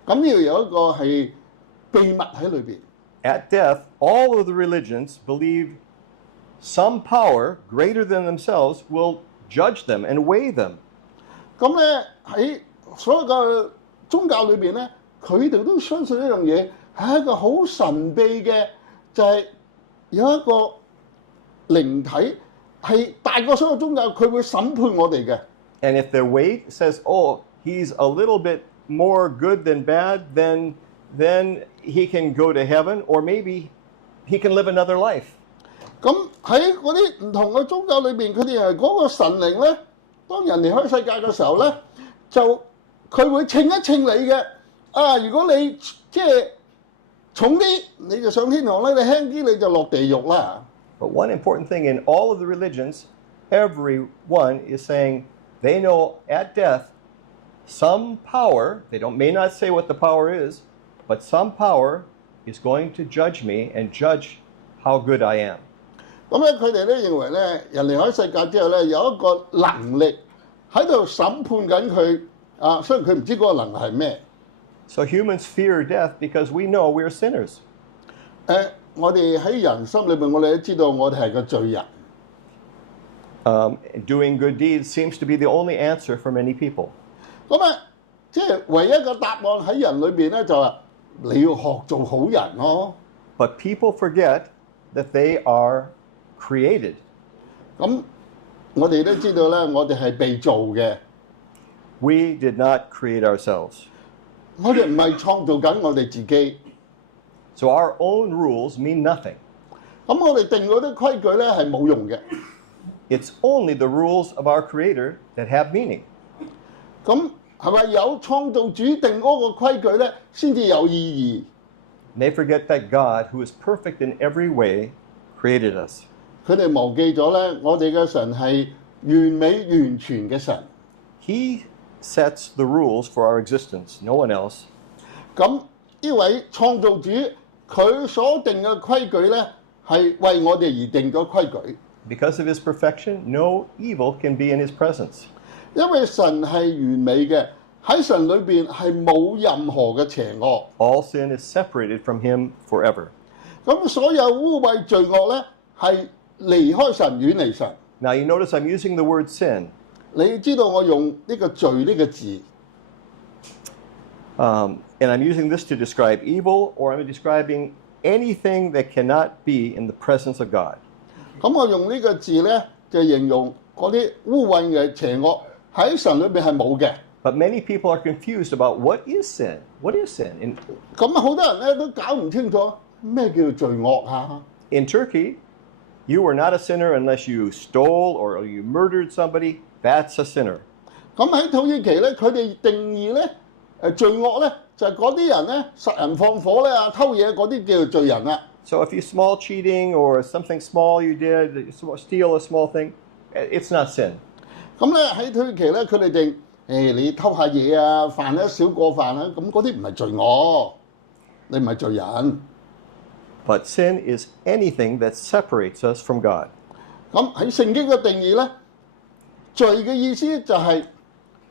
咁要有一個係秘密喺裏邊。At death, all of the religions believe some power greater than themselves will judge them and weigh them. 咁咧喺所有嘅宗教裏邊咧，佢哋都相信一樣嘢，係一個好神秘嘅，就係、有一個靈體係大過所有宗教，佢會審判我哋嘅。And if their weight says, oh, he's a little bit more good than bad, then he can go to heaven, or maybe he can live another life. 咁喺嗰啲唔同嘅宗教裏邊，佢哋係嗰個神靈咧，當人離開世界嘅時候咧，就佢會稱一稱你嘅。啊，如果你即係重啲，你就上天堂啦；你輕啲，你就落地獄啦。But one important thing in all of the religions, everyone is saying they know at death some power, they may not say what the power is, but some power is going to judge me and judge how good I am. 咁咧，佢哋咧認為咧，人離開世界之後咧，有一個能力喺度審判緊佢。啊，雖然佢唔知嗰個能力係咩。So humans fear death because we know we're sinners. 我哋喺人心裏邊，我哋都知道我哋係個罪人。Doing good deeds seems to be the only answer for many people. 咁啊，即係唯一嘅答案喺人裏邊咧，就係你要學做好人咯。But people forget that they are created. 咁我哋都知道咧，我哋係被造嘅。We did not create ourselves. 我哋唔係創造緊我哋自己。So our own rules mean nothing. 咁我哋定嗰啲規矩咧係冇用嘅。It's only the rules of our Creator that have meaning. 咁係咪有創造主定嗰個規矩咧，先至有意義？ They forget that God, who is perfect in every way, created us. 佢哋忘記咗咧，我哋嘅神係完美完全嘅神。He sets the rules for our existence, no one else. 咁呢位創造主佢所定嘅規矩咧，係為我哋而定咗規矩。Because of his perfection, no evil can be in his presence. 因為神係完美嘅，喺神裏邊係冇任何嘅邪惡。All sin is separated from him forever. 咁所有污穢罪惡咧係離開神，遠離神。Now you notice I'm using the word sin. 你知道我用呢個罪呢個字， And I'm using this to describe evil, or I'm describing anything that cannot be in the presence of God. 咁我用呢個字咧就形容嗰啲污穢嘅邪惡喺神裏邊係冇嘅。But many people are confused about what is sin. What is sin? 咁好多人咧都搞唔清楚咩叫罪惡啊！ In Turkey, you were not a sinner unless you stole or you murdered somebody. That's a sinner. 咁喺土耳其咧，佢哋定義咧罪惡咧就係嗰啲人咧殺人放火咧啊偷嘢嗰啲叫做罪人啦。So if you small cheating or something small you did, steal a small thing, it's not sin. 咁咧喺土耳其咧，佢哋定你偷下嘢啊，犯一小過犯啊，咁嗰啲唔係罪惡，你唔係罪人。But sin is anything that separates us from God. 咁喺聖經嘅定義咧，罪嘅意思就係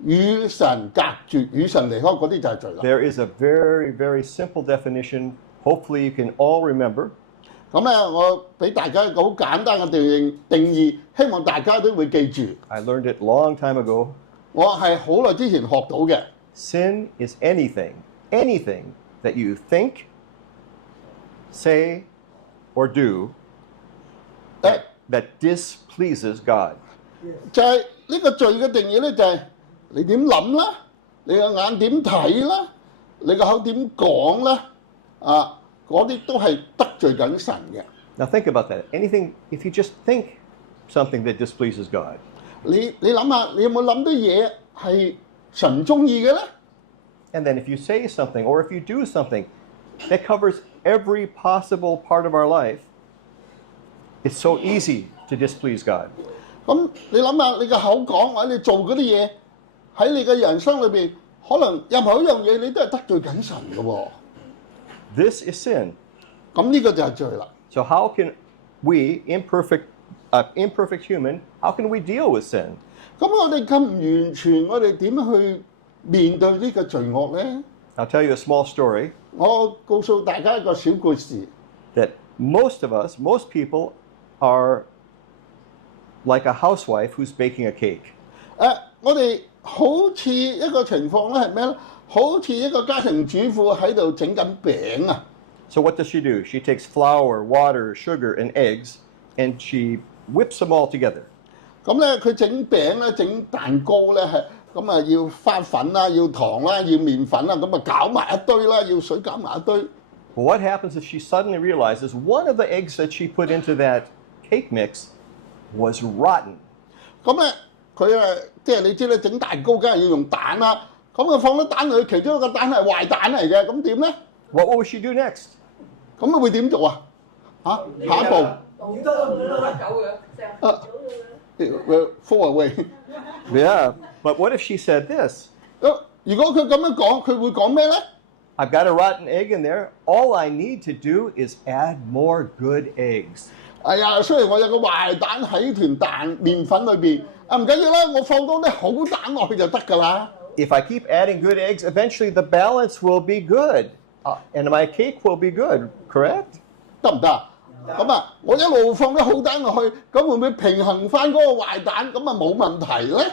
與神隔絕、與神離開嗰啲就係罪啦。 There is a very, very simple definition. Hopefully, you can all remember. 咁咧，我俾大家一個好簡單嘅定義，希望大家都會記住。 I learned it long time ago. 我係好耐之前學到嘅。 Sin is anything that you think, say, or do 誒 that displeases God. 就係呢個罪嘅定義咧，就係你點諗啦，你個眼點睇啦，你個口點講啦，嗰啲都係得罪緊神嘅。 Now think about that. Anything, if you just think something that displeases God, 你諗下，你有冇諗到嘢係神中意嘅咧？ and then if you say something or if you do something that covers every possible part of our life, it's so easy to displease God. 咁你諗下，你個口講或者你做嗰啲嘢，喺你嘅人生裏邊，可能任何一樣嘢你都係得罪緊神嘅喎。 This is sin. 咁呢個就係罪啦。 So how can we, imperfect human, how can we deal with sin? 咁我哋咁唔完全，我哋點去面對呢個罪惡咧？ I'll tell you a small story 我告訴大家一個小故事。 that most people are like a housewife who's baking a cake. 我哋好似一個情況咧係咩咧？好似一個家庭主婦喺度整緊餅啊！ So what does she do? She takes flour, water, sugar, and eggs, and she whips them all together. 咁咧佢整餅咧、整蛋糕咧係咁啊，要花粉啦、要糖啦、要麵粉啦，咁啊攪埋一堆啦，要水攪埋一堆。 Well, what happens if she suddenly realizes one of the eggs that she put into that cake mix was rotten? 咁咧佢即係你知咧，整蛋糕梗係要用蛋啦。咁啊放咗蛋落去，其中一個蛋係壞蛋嚟嘅，咁點咧？ What will she do next? 咁佢會點做啊？下一步唔得狗嘅，即係，fall away。 Yeah. But what if she said this? 如果佢咁樣講，佢會講咩咧？ I've got a rotten egg in there. All I need to do is add more good eggs. 哎呀，雖然我有個壞蛋喺團麵粉裏邊，唔緊要啦，我放多啲好蛋落去就得㗎啦。 If I keep adding good eggs, eventually the balance will be good. And my cake will be good, correct? 得唔得啊？咁啊，我一路放啲好蛋落去，咁會唔會平衡翻嗰個壞蛋？咁啊冇問題咧。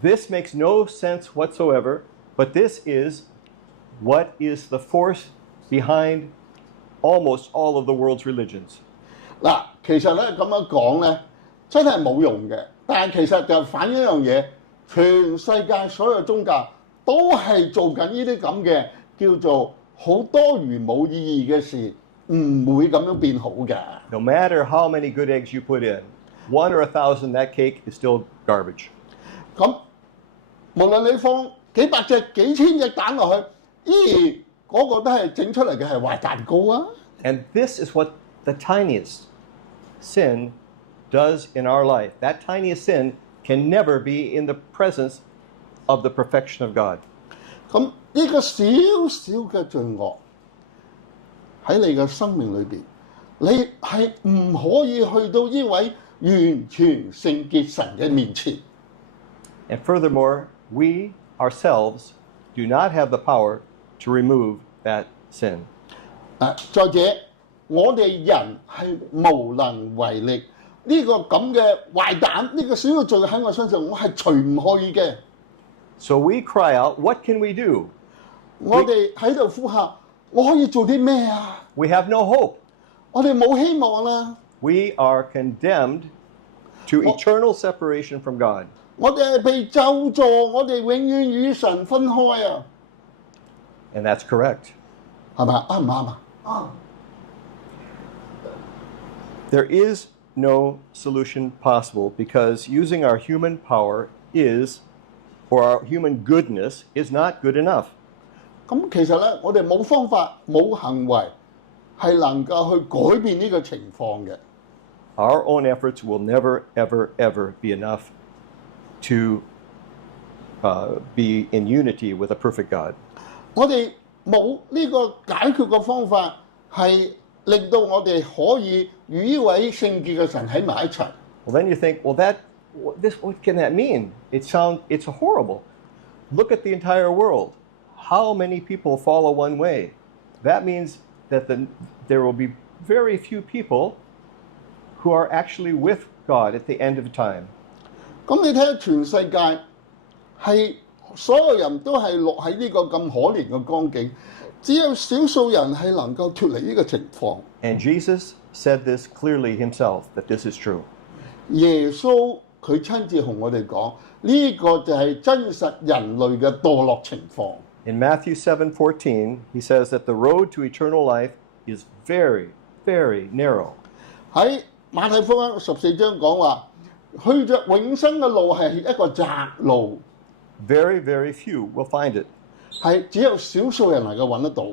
This makes no sense whatsoever, but this is what is the force behind almost all of the world's religions. 嗱，其實咧咁樣講咧，真係冇用嘅。但係其實就反映一樣嘢，全世界所有宗教都係做緊呢啲咁嘅叫做好多餘冇意義嘅事，唔會咁樣變好嘅。 No matter how many good eggs you put in, 1 or 1,000, that cake is still garbage. 咁無論你放幾百隻、幾千隻蛋落去，依然嗰個都係整出嚟嘅係壞蛋糕啊！ And this is what the tiniest sin does in our life. That tiniest sin can never be in the presence of the perfection of God. 咁呢個小小嘅罪惡喺你嘅生命裏邊，你係唔可以去到呢位完全聖潔神嘅面前。 And furthermore, we ourselves do not have the power to remove that sin. 再者，我哋人係無能為力。呢個咁嘅壞蛋，呢個小嘅罪喺我身上，我係除唔去嘅。 So we cry out, what can we do? 我哋喺度呼喊，我可以做啲咩啊？ We have no hope. 我哋冇希望啦。 We are condemned to eternal separation from God. 我哋係被咒詛，我哋永遠與神分開啊！ And that's correct. 係咪啱唔啱啊？ There is no solution possible because using our human power is, or our human goodness, is not good enough. 咁其實咧，我哋冇方法、冇行為係能夠去改變呢個情況嘅。 Our own efforts will never, ever, ever be enough to be in unity with a perfect God. 我哋冇呢個解決嘅方法係令到我哋可以與呢位聖潔嘅神喺埋一齊。 Well, then you think, well, that what can that mean? It's horrible. Look at the entire world. How many people follow one way? That means that there will be very few people who are actually with God at the end of time. 咁你睇下全世界係所有人都係落喺呢個咁可憐嘅光景，只有少數人係能夠脱離呢個情況。 And Jesus said this clearly himself, that this is true. 耶穌佢親自同我哋講，呢、個就係真實人類嘅墮落情況。 In Matthew 7:14, he says that the road to eternal life is very, very narrow. 喺馬太福音14章講話，去着永生嘅路係一個窄路， Very, very few will find it. 係只有少數人能夠揾得到。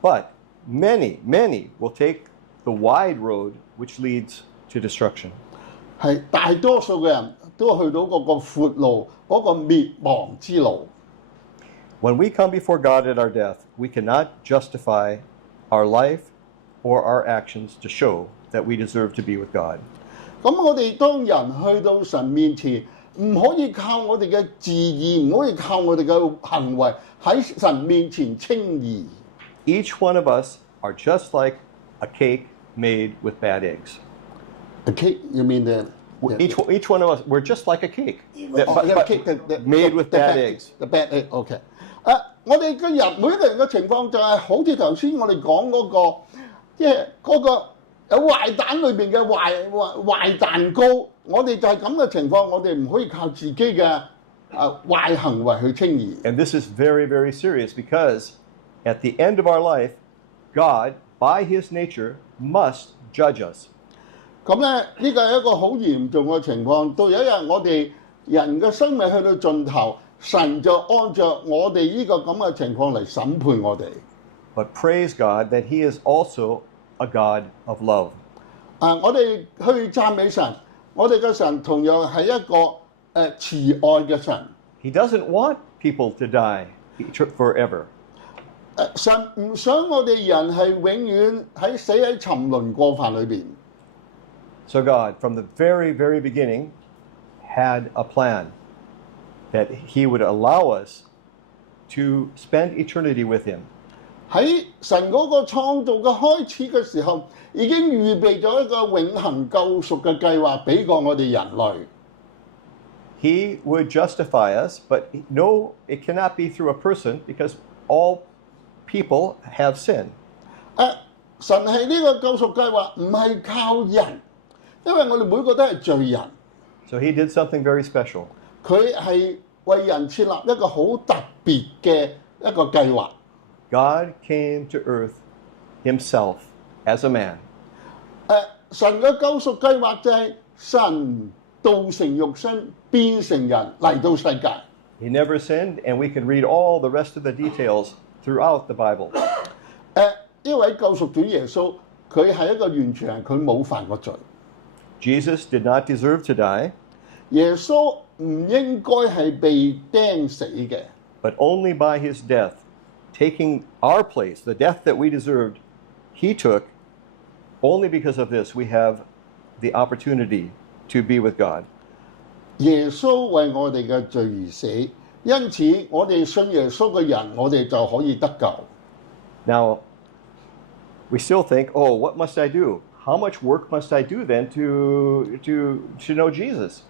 But many, many will take the wide road which leads to destruction. 係大多數嘅人都去到嗰個闊路，嗰、個滅亡之路。 When we come before God at our death, we cannot justify our life or our actions to show that we deserve to be with God. 咁我哋當人去到神面前，唔可以靠我哋嘅自義，唔可以靠我哋嘅行為喺神面前稱義。 Each one of us are just like a cake made with bad eggs. A cake, you mean the Each one of us, we're just like a cake, made with bad eggs. The bad egg, OK。我哋嘅人每一個人嘅情況就係好似頭先我哋講嗰個，即係嗰個有壞蛋裏邊嘅壞蛋糕，我哋就係咁嘅情況，我哋唔可以靠自己嘅壞行為去稱義。 And this is very, very serious because at the end of our life, God, by his nature, must judge us. 咁咧，呢個係一個好嚴重嘅情況。到有一日我哋人嘅生命去到盡頭，神就按照我哋呢個咁嘅情況嚟審判我哋。 But praise God that he is also a God of love. 我哋去讚美神，我哋嘅神同樣係一個慈愛嘅神。 He doesn't want people to die forever. 神唔想我哋人係永遠死喺沉淪過犯裏邊。 So God, from the very, very beginning, had a plan that he would allow us to spend eternity with him. 喺神嗰個創造嘅開始嘅時候，已經預備咗一個永恆救贖嘅計劃俾過我哋人類。 He would justify us, but no, it cannot be through a person because all people have sin. 神係呢個救贖計劃唔係靠人，因為我哋每個都係罪人。 So he did something very special. 佢係為人設立一個好特別嘅一個計劃。 God came to earth himself as a man. 神嘅救贖計劃就係神道成肉身變成人嚟到世界。 He never sinned, and we can read all the rest of the details throughout the Bible. 呢位救贖主耶穌，佢係一個完全人，佢冇犯過罪。 Jesus did not deserve to die, 耶穌唔應該係被釘死嘅， but only by his death, taking our place, the death that we deserved, he took. Only because of this, we have the opportunity to be with God. 耶穌為我哋嘅罪而死，因此我哋信耶穌嘅人，我哋就可以得救。 Now, we still think, oh, what must I do? How much work must I do then to know Jesus?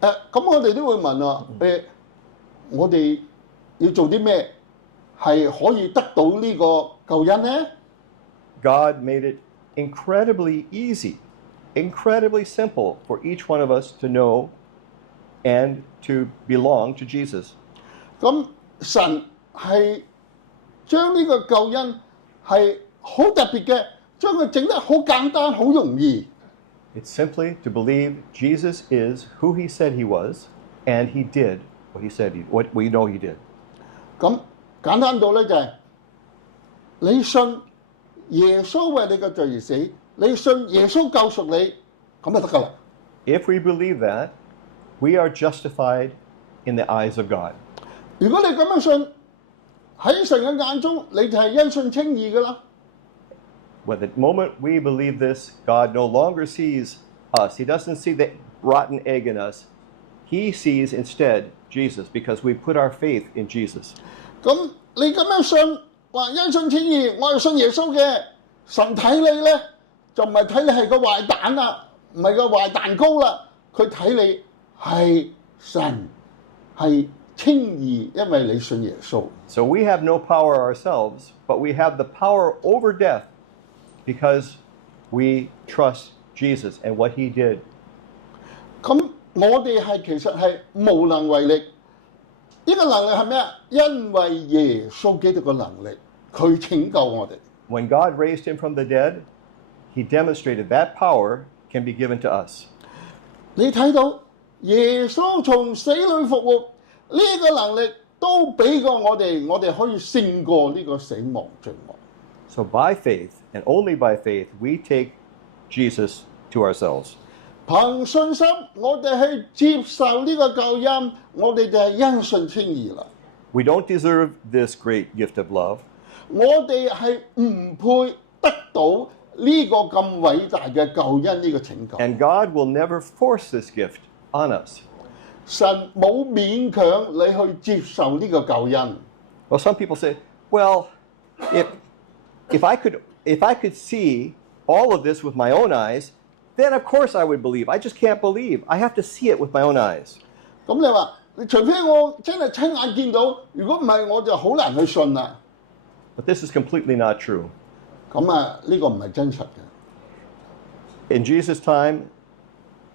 咁我哋都會問啊，我哋要做啲咩係可以得到呢個救恩呢？ God made it incredibly easy, incredibly simple for each one of us to know and to belong to Jesus. 咁神係將呢個救恩係好特別嘅，將佢整得好簡單、好容易。 It's simply to believe Jesus is who he said he was, and he did what we know he did. 咁簡單到咧就係、你信耶穌為你嘅罪而死，你信耶穌救贖你，咁就得㗎啦。 If we believe that, we are justified in the eyes of God. 如果你咁樣信，喺神嘅眼中，你就係因信稱義㗎啦。 When the moment we believe this, God no longer sees us. He doesn't see the rotten egg in us. he sees instead Jesus because we put our faith in Jesus. 咁你咁樣信話因信稱義，我係信耶穌嘅，神睇你咧就唔係睇你係個壞蛋啦，唔係個壞蛋糕啦，佢睇你係神係稱義，因為你信耶穌。So we have no power ourselves, but we have the power over death because we trust Jesus and what he did. 咁我哋其實係無能為力。呢個能力係咩啊？因為耶穌基督嘅能力，佢拯救我哋。When God raised him from the dead, he demonstrated that power can be given to us. 你睇到耶穌從死裏復活，呢個能力都俾過我哋，我哋可以勝過呢個死亡罪惡。So by faith, and only by faith, we take Jesus to ourselves. 憑信心，我哋去接受呢個救恩，我哋就係因信稱義啦。We don't deserve this great gift of love. 我哋係唔配得到呢個咁偉大嘅救恩，呢個拯救。 And God will never force this gift on us. 神冇勉強你去接受呢個救恩。 Well, some people say, well, if I could see all of this with my own eyes, then of course I would believe. I just can't believe. I have to see it with my own eyes. 咁你話，除非我真係親眼見到，如果唔係我就好難去信啦。 But this is completely not true. 咁啊，呢個唔係真實嘅。 In Jesus' time,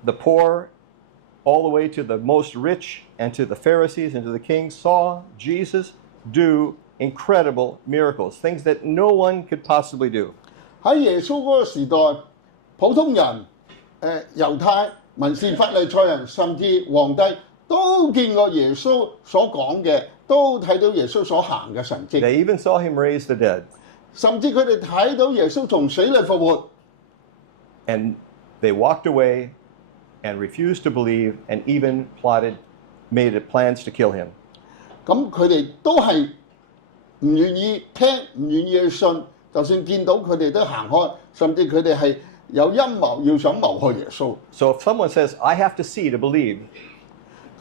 the poor, all the way to the most rich and to the Pharisees and to the kings, saw Jesus do incredible miracles, things that no one could possibly do. 喺耶穌嗰個時代，普通人、猶太、文士、法利賽人，甚至皇帝都見過耶穌所講嘅，都睇到耶穌所行嘅神蹟。 They even saw him raise the dead. 甚至佢哋睇到耶穌從死裏復活。 And they walked away and refused to believe and even made plans to kill him. 咁佢哋都係唔願意聽，唔願意去信，就算見到佢哋都行開，甚至佢哋係有陰謀要想謀害耶穌。 So if someone says, I have to see to believe,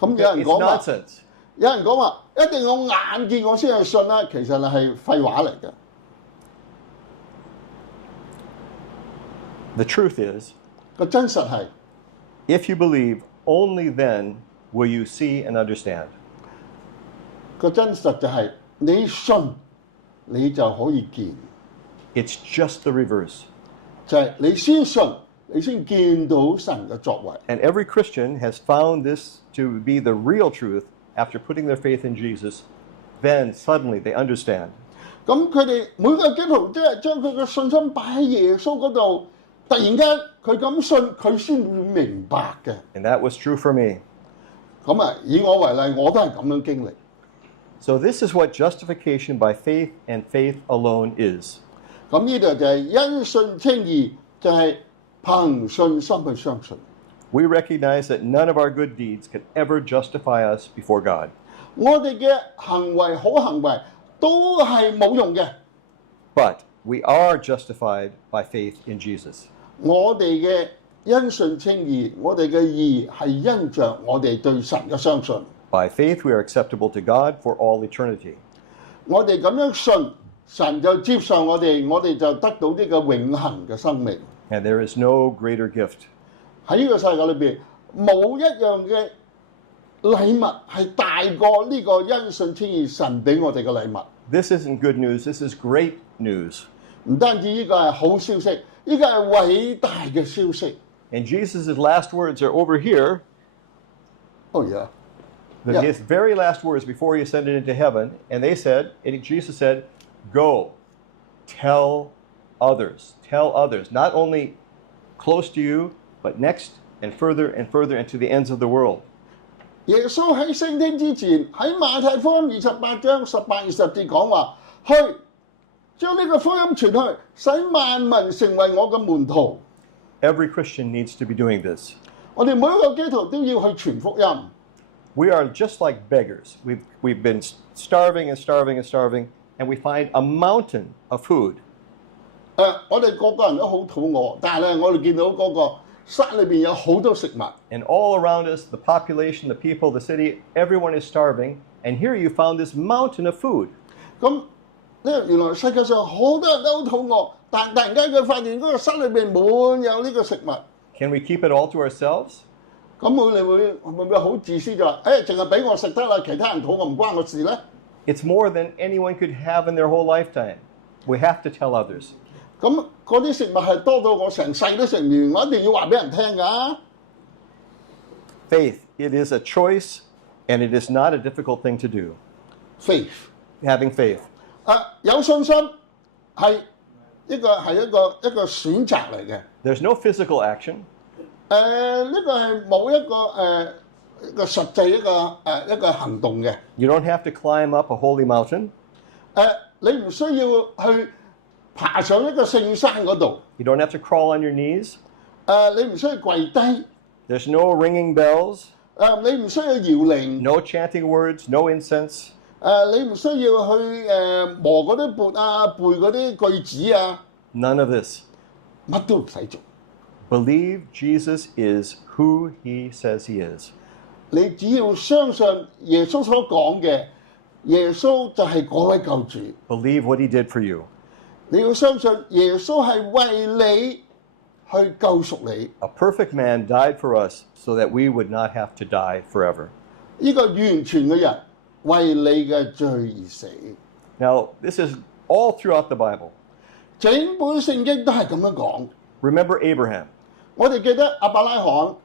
咁有人 it's 講話， nonsense. 有人講話一定我眼見我先去信啦，其實係廢話嚟嘅。 The truth is, 個真實係， if you believe, only then will you see and understand. 個真實就係你信，你就可以見。 It's just the reverse. 就係你先信，你先見到神嘅作為。 And every Christian has found this to be the real truth after putting their faith in Jesus. Then suddenly they understand. 咁佢哋每個基督徒即係將佢嘅信心擺喺耶穌嗰度，突然間佢咁信，佢先會明白嘅。 And that was true for me. 咁啊，以我為例，我都係咁樣經歷。 So this is what justification by faith and faith alone is. 咁呢度就係因信稱義，就係憑信心去相信。 We recognize that none of our good deeds can ever justify us before God. 我哋嘅行為好行為都係冇用嘅。 But we are justified by faith in Jesus. 我哋嘅因信稱義，我哋嘅義係因着我哋對神嘅相信。 By faith we are acceptable to God for all eternity. 我哋咁樣信，神就接受我哋，我哋就得到呢個永恆嘅生命。 And there is no greater gift. 喺呢個世界裏邊，冇一樣嘅禮物係大過呢個因信稱義神俾我哋嘅禮物。 This isn't good news, this is great news. 唔單止呢個係好消息，呢個係偉大嘅消息。 And Jesus' last words are over here. Oh yeah. His very last words before he ascended into heaven, and Jesus said, go, tell others, not only close to you, but next and further and to the ends of the world. 耶穌喺升天之前，喺馬太福音28章18、20節講話，去將呢個福音傳去，使萬民成為我嘅門徒。 Every Christian needs to be doing this. 我哋每一個基督徒都要去傳福音。 We are just like beggars. We've been starving, and we find a mountain of food. 我哋個個人都好肚餓，但係咧，我哋見到嗰個山裏邊有好多食物。 And all around us, the population, the people, the city, everyone is starving. And here you found this mountain of food. 咁咧，原來世界上好多人都好肚餓，但突然間佢發現嗰個山裏邊滿有呢個食物。 Can we keep it all to ourselves? 咁我哋會唔會好自私就話，淨係俾我食得啦，其他人肚餓唔關我事咧？ It's more than anyone could have in their whole lifetime. We have to tell others. 咁嗰啲食物係多到我成世都食唔完，我一定要話俾人聽㗎。 Faith, it is a choice, and it is not a difficult thing to do. faith， Having faith. 有信心係一個選擇嚟嘅。 There's no physical action. 呢個係冇一個實際一個行動嘅。 You don't have to climb up a holy mountain. 你唔需要去爬上一個聖山嗰度。 You don't have to crawl on your knees. 你唔需要跪低。 There's no ringing bells, 你唔需要搖鈴。 no chanting words, no incense. 你唔需要去磨嗰啲缽啊，背嗰啲句子啊， None of this. 乜都唔使做。 Believe Jesus is who he says he is. 你只要相信耶穌所講嘅，耶穌就係嗰位救主。 Believe what he did for you. 你要相信耶穌係為你去救贖你。 A perfect man died for us so that we would not have to die forever. 呢個完全嘅人為你嘅罪而死。 Now, this is all throughout the Bible. 整本聖經都係咁樣講。 Remember Abraham. 我哋記得亞伯拉罕，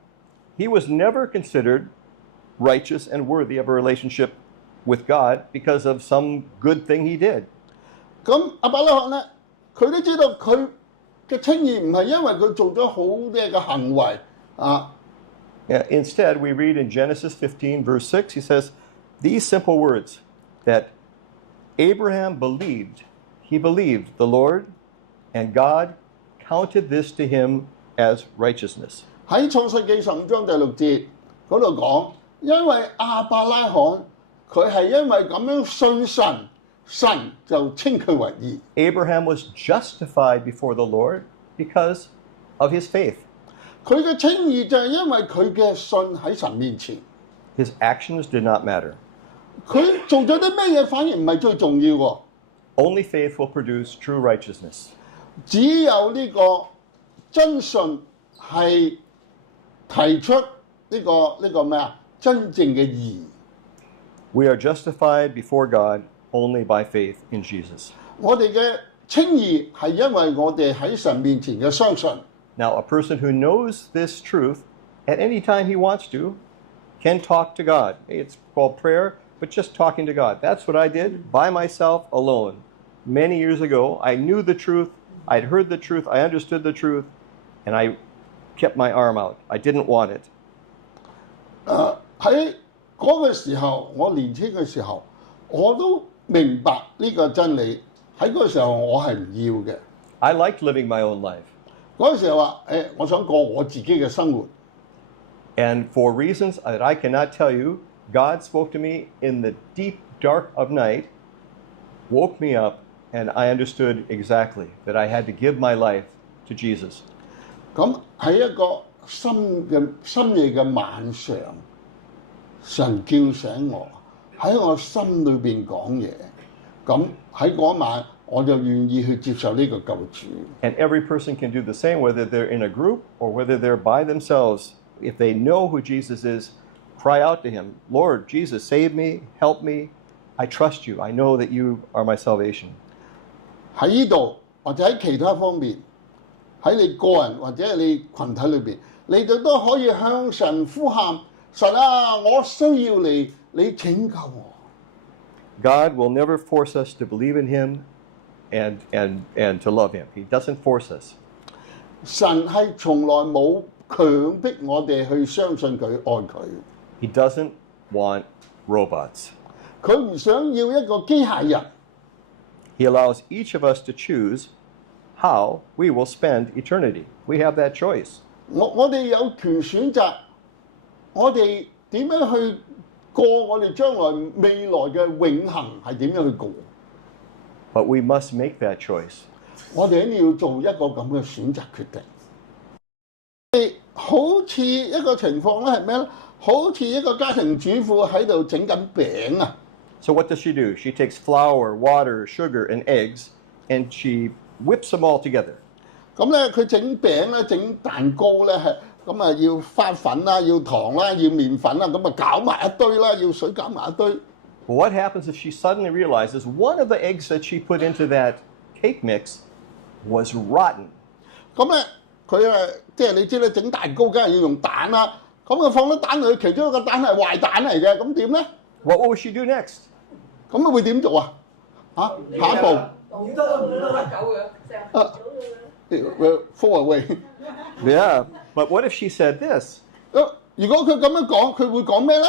He was never considered righteous and worthy of a relationship with God because of some good thing he did. 咁亞伯拉罕咧，佢都知道佢嘅稱義唔係因為佢做咗好多嘅行為啊。 Instead, we read in Genesis 15, verse 6, he says these simple words that Abraham believed. He believed the Lord, and God counted this to him as righteousness. 喺創世記15章第6節嗰度講，因為亞伯拉罕佢係因為咁樣信神，神就稱佢為義。 Abraham was justified before the Lord because of his faith. 佢嘅稱義就係因為佢嘅信喺神面前。 His actions did not matter. 佢做咗啲咩嘢反而唔係最重要喎， Only faith will produce true righteousness. 只有呢個真信係提出呢個咩啊？真正嘅義。 We are justified before God only by faith in Jesus. 我哋嘅稱義係因為我哋喺神面前嘅相信。 Now, a person who knows this truth at any time he wants to can talk to God. It's called prayer, but just talking to God. That's what I did by myself alone. Many years ago, I knew the truth, I'd heard the truth, I understood the truth, and I kept my arm out. I didn't want it. 喺嗰個時候，我年輕嘅時候，我都明白呢個真理。喺嗰個時候，我係唔要嘅。 I liked living my own life. 嗰個時候話，我想過我自己嘅生活。 And for reasons that I cannot tell you, God spoke to me in the deep dark of night, woke me up, and I understood exactly that I had to give my life to Jesus. 咁喺一個深夜嘅晚上，神叫醒我，喺我心裏邊講嘢。咁喺嗰晚，我就願意去接受呢個救主。 And every person can do the same, whether they're in a group or whether they're by themselves. If they know who Jesus is, cry out to him, Lord, Jesus, save me, help me. I trust you. I know that you are my salvation. 喺呢度或者喺其他方面，喺你個人或者係你群體裏邊，你哋都可以向神呼喊：神啊，我需要你，你拯救我。 God will never force us to believe in him and to love him. He doesn't force us. 神係從來冇強迫我哋去相信佢、愛佢。 He doesn't want robots. 佢唔想要一個機械人。 He allows each of us to choose how we will spend eternity. We have that choice. 我哋有權選擇，我哋點樣去過我哋將來未來嘅永恆係點樣去過？ But we must make that choice. 我哋一定要做一個咁嘅選擇決定。你好似一個情況咧係咩咧？好似一個家庭主婦喺度整緊餅啊！ So what does she do? She takes flour, water, sugar, and eggs, and she whips them all together. 咁咧佢整餅咧、整蛋糕咧係咁啊，要花粉啦、要糖啦、要麵粉啦，咁啊攪埋一堆啦，要水攪埋一堆。 Well, what happens if she suddenly realizes one of the eggs that she put into that cake mix was rotten? 咁咧佢即係你知咧，整蛋糕梗係要用蛋啦。咁啊放咗蛋落去，其中一個蛋係壞蛋嚟嘅，咁點咧？ What will she do next? 咁會點做啊？下一步唔得狗嘅， ，fall away。 Yeah, but what if she said this? 如果佢咁樣講，佢會講咩咧？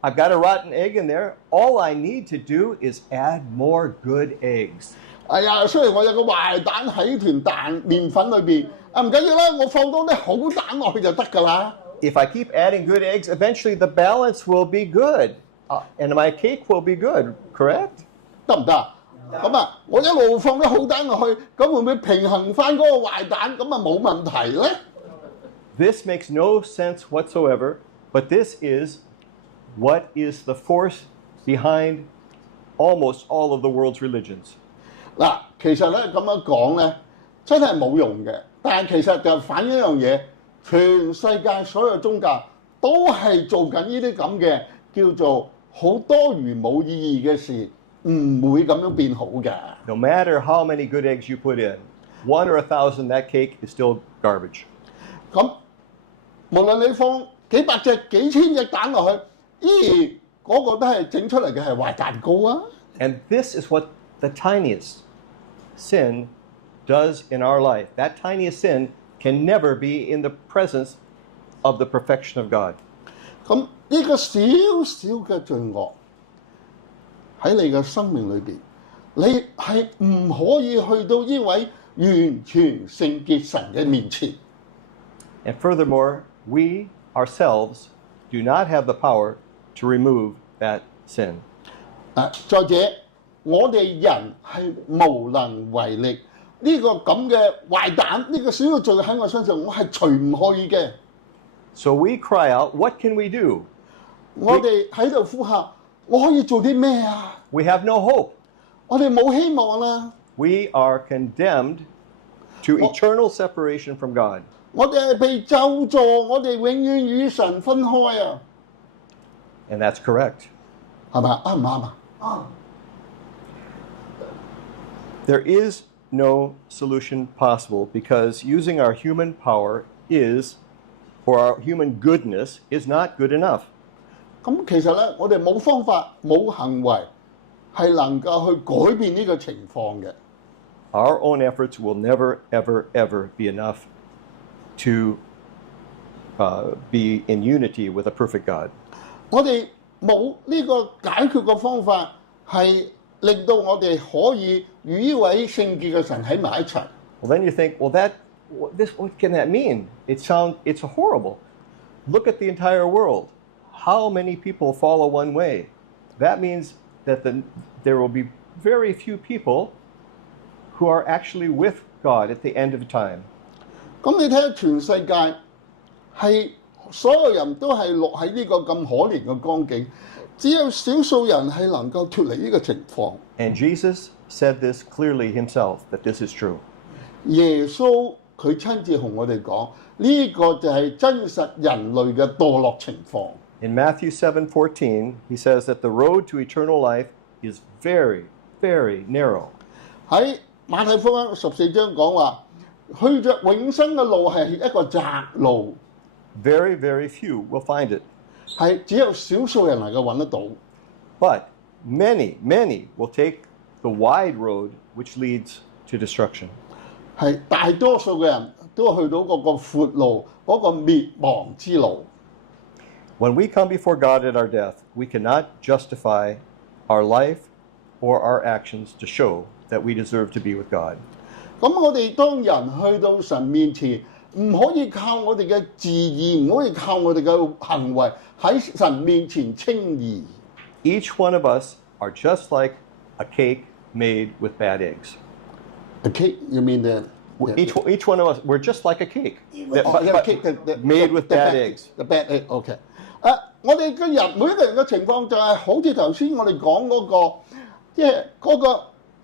I've got a rotten egg in there. All I need to do is add more good eggs. 哎呀，雖然我有個壞蛋喺團蛋麵粉裏邊，唔緊要啦，我放多啲好蛋落去就得㗎啦。 If I keep adding good eggs, eventually the balance will be good. And my cake will be good, correct? 得唔得啊？咁啊，我一路放啲好蛋落去，咁會唔會平衡翻嗰個壞蛋？咁啊冇問題咧？ This makes no sense whatsoever, but this is what is the force behind almost all of the world's religions. 嗱，其實咧咁樣講咧，真係冇用嘅。但係其實就反映一樣嘢，全世界所有宗教都係做緊呢啲咁嘅叫做好多餘冇意義嘅事，唔會咁樣變好嘅。 No matter how many good eggs you put in, 1 or 1,000, that cake is still garbage. 咁無論你放幾百隻、幾千隻蛋落去，依然嗰個都係整出嚟嘅係壞蛋糕啊！ And this is what the tiniest sin does in our life. That tiniest sin can never be in the presence of the perfection of God. 咁呢個小小嘅罪惡喺你嘅生命裏邊，你係唔可以去到呢位完全聖潔神嘅面前。 And furthermore, we ourselves do not have the power to remove that sin. 再者，我哋人係無能為力。呢個咁嘅壞蛋，呢個小嘅罪喺我身上，我係除唔去嘅。 So we cry out, what can we do? 我哋喺度呼喊，我可以做啲咩啊？ We have no hope. 我哋冇希望啦。 We are condemned to eternal separation from God. 我哋係被咒詛，我哋永遠與神分開啊！ And that's correct. 係咪啱唔啱啊？ There is no solution possible because using our human power is, or our human goodness, is not good enough. 咁其實咧，我哋冇方法、冇行為係能夠去改變呢個情況嘅。 Our own efforts will never, ever, ever be enough to be in unity with a perfect God. 我哋冇呢個解決嘅方法係令到我哋可以與呢位聖潔嘅神喺埋一齊。 Well, then you think, well, what can that mean? It's horrible. Look at the entire world. How many people follow one way? That means that there will be very few people who are actually with God at the end of time. 咁你睇下全世界係所有人都係落喺呢個咁可憐嘅光景，只有少數人係能夠脱離呢個情況。 And Jesus said this clearly himself, that this is true. 耶穌佢親自同我哋講，呢個就係真實人類嘅墮落情況。 In Matthew 7:14, he says that the road to eternal life is very, very narrow. 喺馬太福音14章講話，去着永生嘅路係一個窄路， Very, very few will find it. 係只有少數人能夠揾得到。 But many, many will take the wide road which leads to destruction. 係大多數嘅人都去到嗰個闊路，嗰個滅亡之路。 When we come before God at our death, we cannot justify our life or our actions to show that we deserve to be with God. 咁我哋當人去到神面前，唔可以靠我哋嘅自義，唔可以靠我哋嘅行為喺神面前稱義。 Each one of us are just like a cake made with bad eggs. A cake, you mean Each one of us, we're just like a cake, made with bad eggs. The bad egg, OK。我哋嘅人每一個人嘅情況就係好似頭先我哋講嗰個，即係嗰個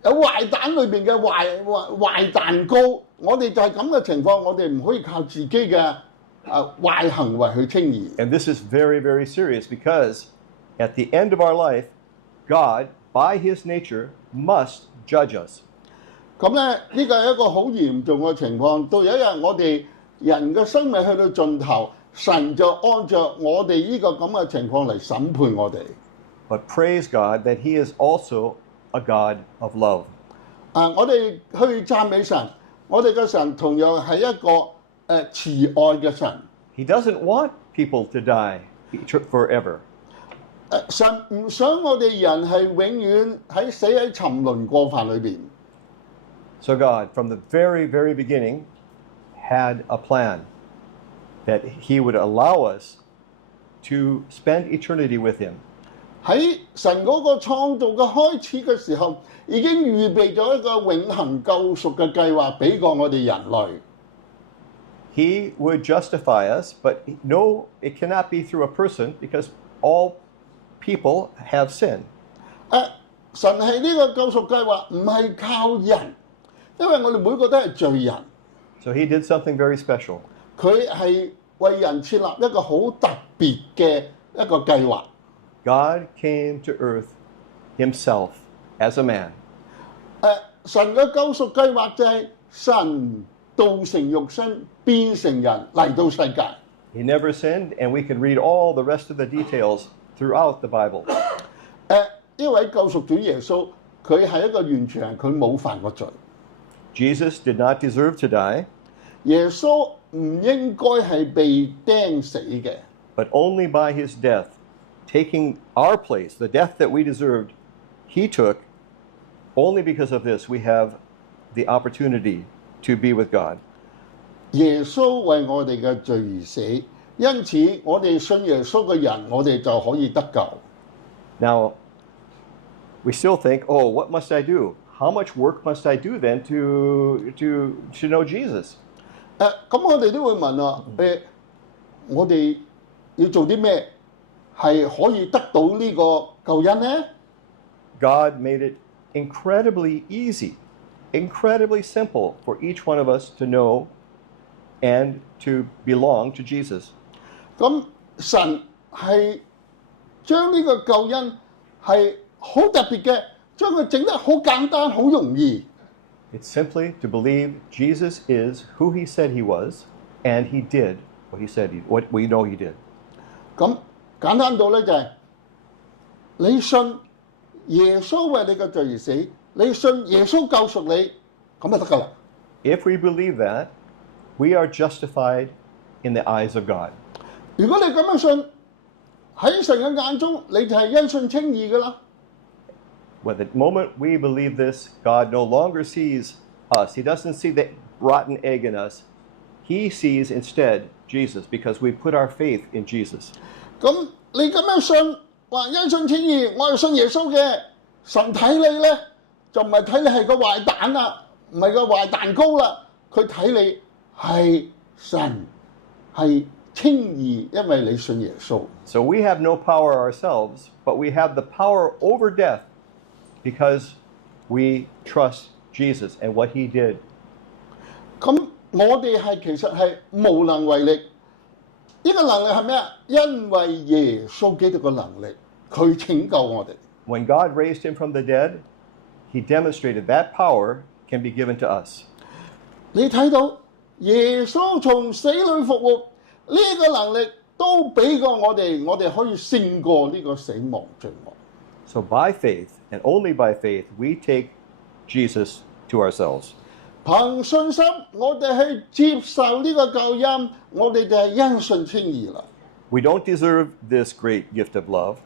有壞蛋裏邊嘅壞蛋糕，我哋就係咁嘅情況，我哋唔可以靠自己嘅壞行為去稱義。And this is very, very serious because at the end of our life, God, by His nature, must judge us. 咁咧，呢個係一個好嚴重嘅情況。到有一日我哋人嘅生命去到盡頭，神就按照我哋呢個咁嘅情況嚟審判我哋。But praise God that He is also a God of love. 我哋去讚美神，我哋嘅神同樣係一個慈愛嘅神。He doesn't want people to die forever. 神唔想我哋人係永遠死喺沉淪過犯裏邊。So God, from the very, very beginning, had a plan that He would allow us to spend eternity with Him. 喺神嗰個創造嘅開始嘅時候，已經預備咗一個永恆救贖嘅計劃俾過我哋人類。He would justify us, but no, it cannot be through a person because all people have sin. 神係呢個救贖計劃唔係靠人，因為我哋每個都係罪人。So He did something very special. 佢係為人設立一個好特別嘅一個計劃。God came to earth Himself as a man. 神嘅救贖計劃就係神道成肉身變成人嚟到世界。He never sinned, and we can read all the rest of the details throughout the Bible. 呢位救贖主耶穌，佢係一個完全人，佢冇犯過罪。Jesus did not deserve to die, 耶穌唔應該係被釘死嘅。but only by His death, taking our place, the death that we deserved, He took. Only because of this, we have the opportunity to be with God. 耶穌為我哋嘅罪而死，因此我哋信耶穌嘅人，我哋就可以得救。Now, we still think, oh, what must I do? How much work must I do then to know Jesus? 咁我哋都會問啊，我哋要做啲咩係可以得到呢個救恩呢？ God made it incredibly easy, incredibly simple for each one of us to know and to belong to Jesus. 咁神係將呢個救恩係好特別嘅，將佢整得好簡單、好容易。It's simply to believe Jesus is who He said He was, and He did what we know He did. 咁簡單到咧就係、你信耶穌為你嘅罪而死，你信耶穌救贖你，咁就得㗎啦。If we believe that, we are justified in the eyes of God. 如果你咁樣信，喺神嘅眼中，你就係因信稱義㗎啦。When the moment we believe this, God no longer sees us. He doesn't see the rotten egg in us. He sees instead Jesus because we put our faith in Jesus. 咁你咁樣信，話因信稱義，我係信耶穌嘅，神睇你咧就唔係睇你係個壞蛋啦，唔係個壞蛋糕啦，佢睇你係神係稱義，因為你信耶穌。So we have no power ourselves, but we have the power over death because we trust Jesus and what He did. 咁我哋其實係無能為力。呢個能力係咩啊？因為耶穌基督嘅能力，佢拯救我哋。When God raised Him from the dead, He demonstrated that power can be given to us. 你睇到耶穌從死裏復活，呢個能力都俾過我哋，我哋可以勝過呢個死亡罪惡。So by faith, and only by faith, we take Jesus to ourselves. 憑信心，我哋去接受呢個救恩，我哋就係因信稱義啦。We don't deserve this great gift of love.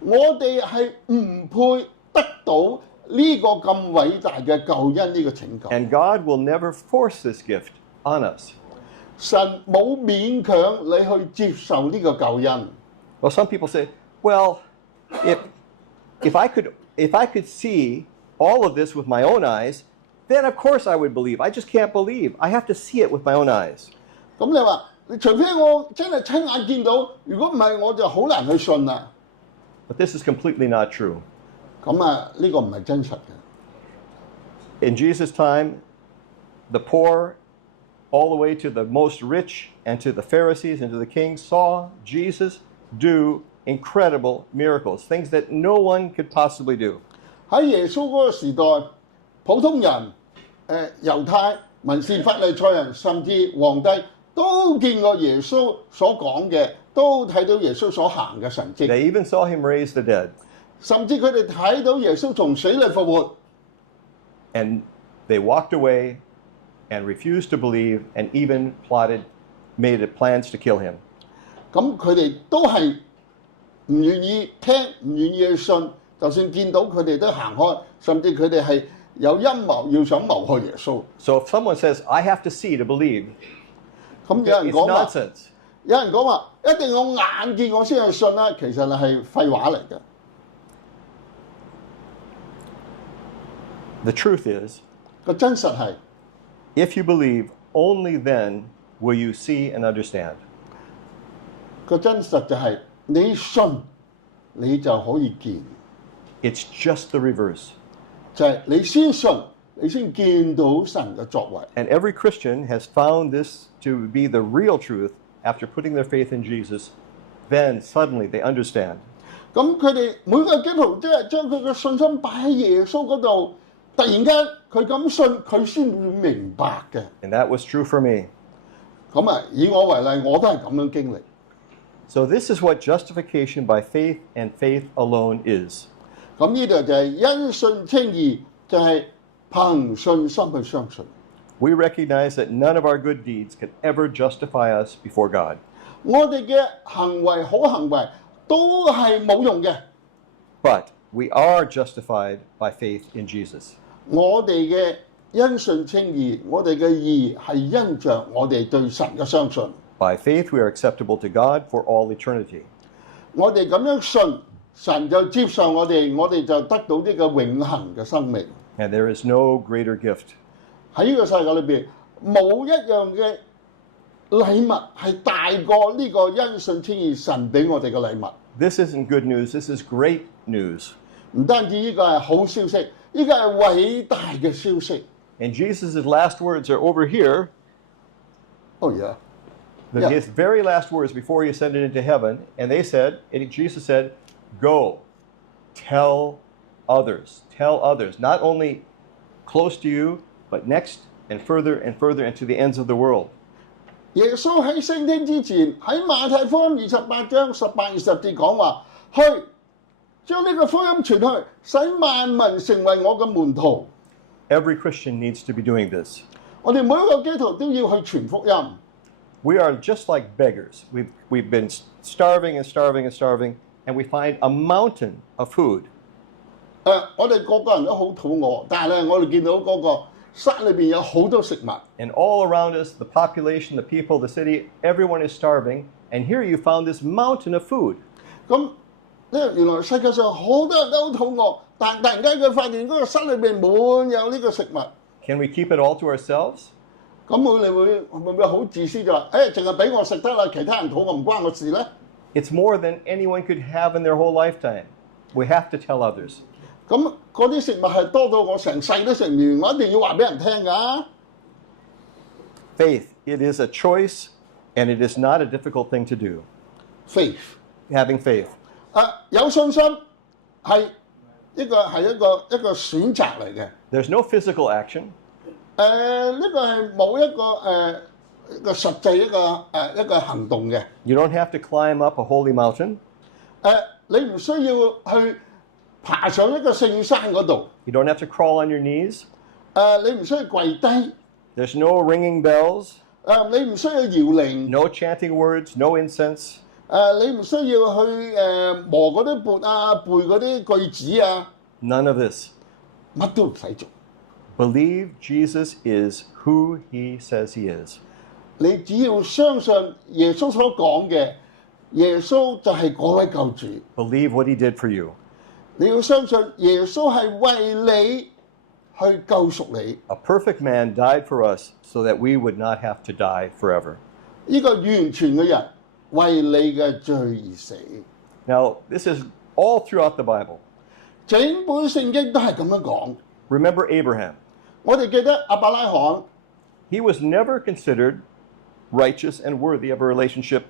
我哋係唔配得到呢個咁偉大嘅救恩，呢個拯救。 And God will never force this gift on us. 神冇勉強你去接受呢個救恩。 Well, some people say, well, if I could see all of this with my own eyes, then of course I would believe. I just can't believe. I have to see it with my own eyes. 咁你話，你除非我真係親眼見到，如果唔係我就好難去信啦。 But this is completely not true. 咁啊，呢個唔係真實嘅。 In Jesus' time, the poor, all the way to the most rich, and to the Pharisees and to the kings, saw Jesus do incredible miracles, things that no one could possibly do. 喺耶穌嗰個時代，普通人、猶太、文士、法利賽人，甚至皇帝都見過耶穌所講嘅，都睇到耶穌所行嘅神蹟， They even saw him raise the dead, 甚至佢哋睇到耶穌從死裏復活， and they walked away and refused to believe and even made plans to kill him. 咁佢哋都係唔願意聽，唔願意去信，就算見到佢哋都行開，甚至佢哋係有陰謀要想謀害耶穌。 So if someone says, I have to see to believe, 咁有人 it's 講話， nonsense. 有人講話一定我眼見我先去信啦，其實係廢話嚟嘅。 The truth is, 個真實係， if you believe, only then will you see and understand. 個真實就係你信，你就可以見， It's just the reverse. 就係你先信，你先見到神嘅作為。 And every Christian has found this to be the real truth after putting their faith in Jesus. Then suddenly they understand. 咁佢哋每個基督徒即係將佢嘅信心擺喺耶穌嗰度，突然間佢咁信，佢先會明白嘅。 And that was true for me. 咁啊，以我為例，我都係咁樣經歷。 So this is what justification by faith and faith alone is. 咁呢度就係因信稱義，就係憑信心去相信。 We recognize that none of our good deeds can ever justify us before God. 我哋嘅行為好行為都係冇用嘅， But we are justified by faith in Jesus. 我哋嘅因信稱義，我哋嘅義係因着我哋對神嘅相信。 By faith we are acceptable to God for all eternity. 我哋咁樣信，神就接受我哋，我哋就得到呢個永恆嘅生命。 And there is no greater gift. 喺呢個世界裏邊，冇一樣嘅禮物係大過呢個因信稱義神俾我哋嘅禮物。 This isn't good news, this is great news. 唔單止呢個係好消息，呢個係偉大嘅消息。 And Jesus' last words are over here. Oh yeah. His very last words before he ascended into heaven, and Jesus said, go, tell others, not only close to you, but next and further and to the ends of the world. 耶穌喺升天之前，喺馬太福音28章18、20節講話，去將呢個福音傳去，使萬民成為我嘅門徒。 Every Christian needs to be doing this. 我哋每一個基督徒都要去傳福音。 We are just like beggars. We've been starving, and we find a mountain of food. 我哋個個人都好肚餓，但係咧，我哋見到嗰個山裏邊有好多食物。 And all around us, the population, the people, the city, everyone is starving. And here you found this mountain of food. 咁咧，原來世界上好多人都好肚餓，但突然間佢發現嗰個山裏邊滿有呢個食物。 Can we keep it all to ourselves? 咁我哋會唔會好自私就話，淨係俾我食得啦，其他人肚餓唔關我事咧？ It's more than anyone could have in their whole lifetime. We have to tell others. 咁嗰啲食物係多到我成世都食唔完，我一定要話俾人聽㗎。 Faith, it is a choice, and it is not a difficult thing to do. Faith， Having faith. 有信心係一個選擇嚟嘅。 There's no physical action. 呢個係冇一個實際一個行動嘅。 You don't have to climb up a holy mountain. 你唔需要去爬上一個聖山嗰度。 You don't have to crawl on your knees. 你唔需要跪低。 There's no ringing bells, 你唔需要搖鈴。 no chanting words, no incense. 你唔需要去磨嗰啲缽啊，背嗰啲句子啊。 None of this. 乜都唔使做。 Believe Jesus is who he says he is. 你只要相信耶穌所講嘅，耶穌就係嗰位救主。 Believe what he did for you. 你要相信耶穌係為你去救贖你。 A perfect man died for us so that we would not have to die forever. 呢個完全嘅人為你嘅罪而死。 Now, this is all throughout the Bible. 整本聖經都係咁樣講。 Remember Abraham. 我哋記得亞伯拉罕， He was never considered righteous and worthy of a relationship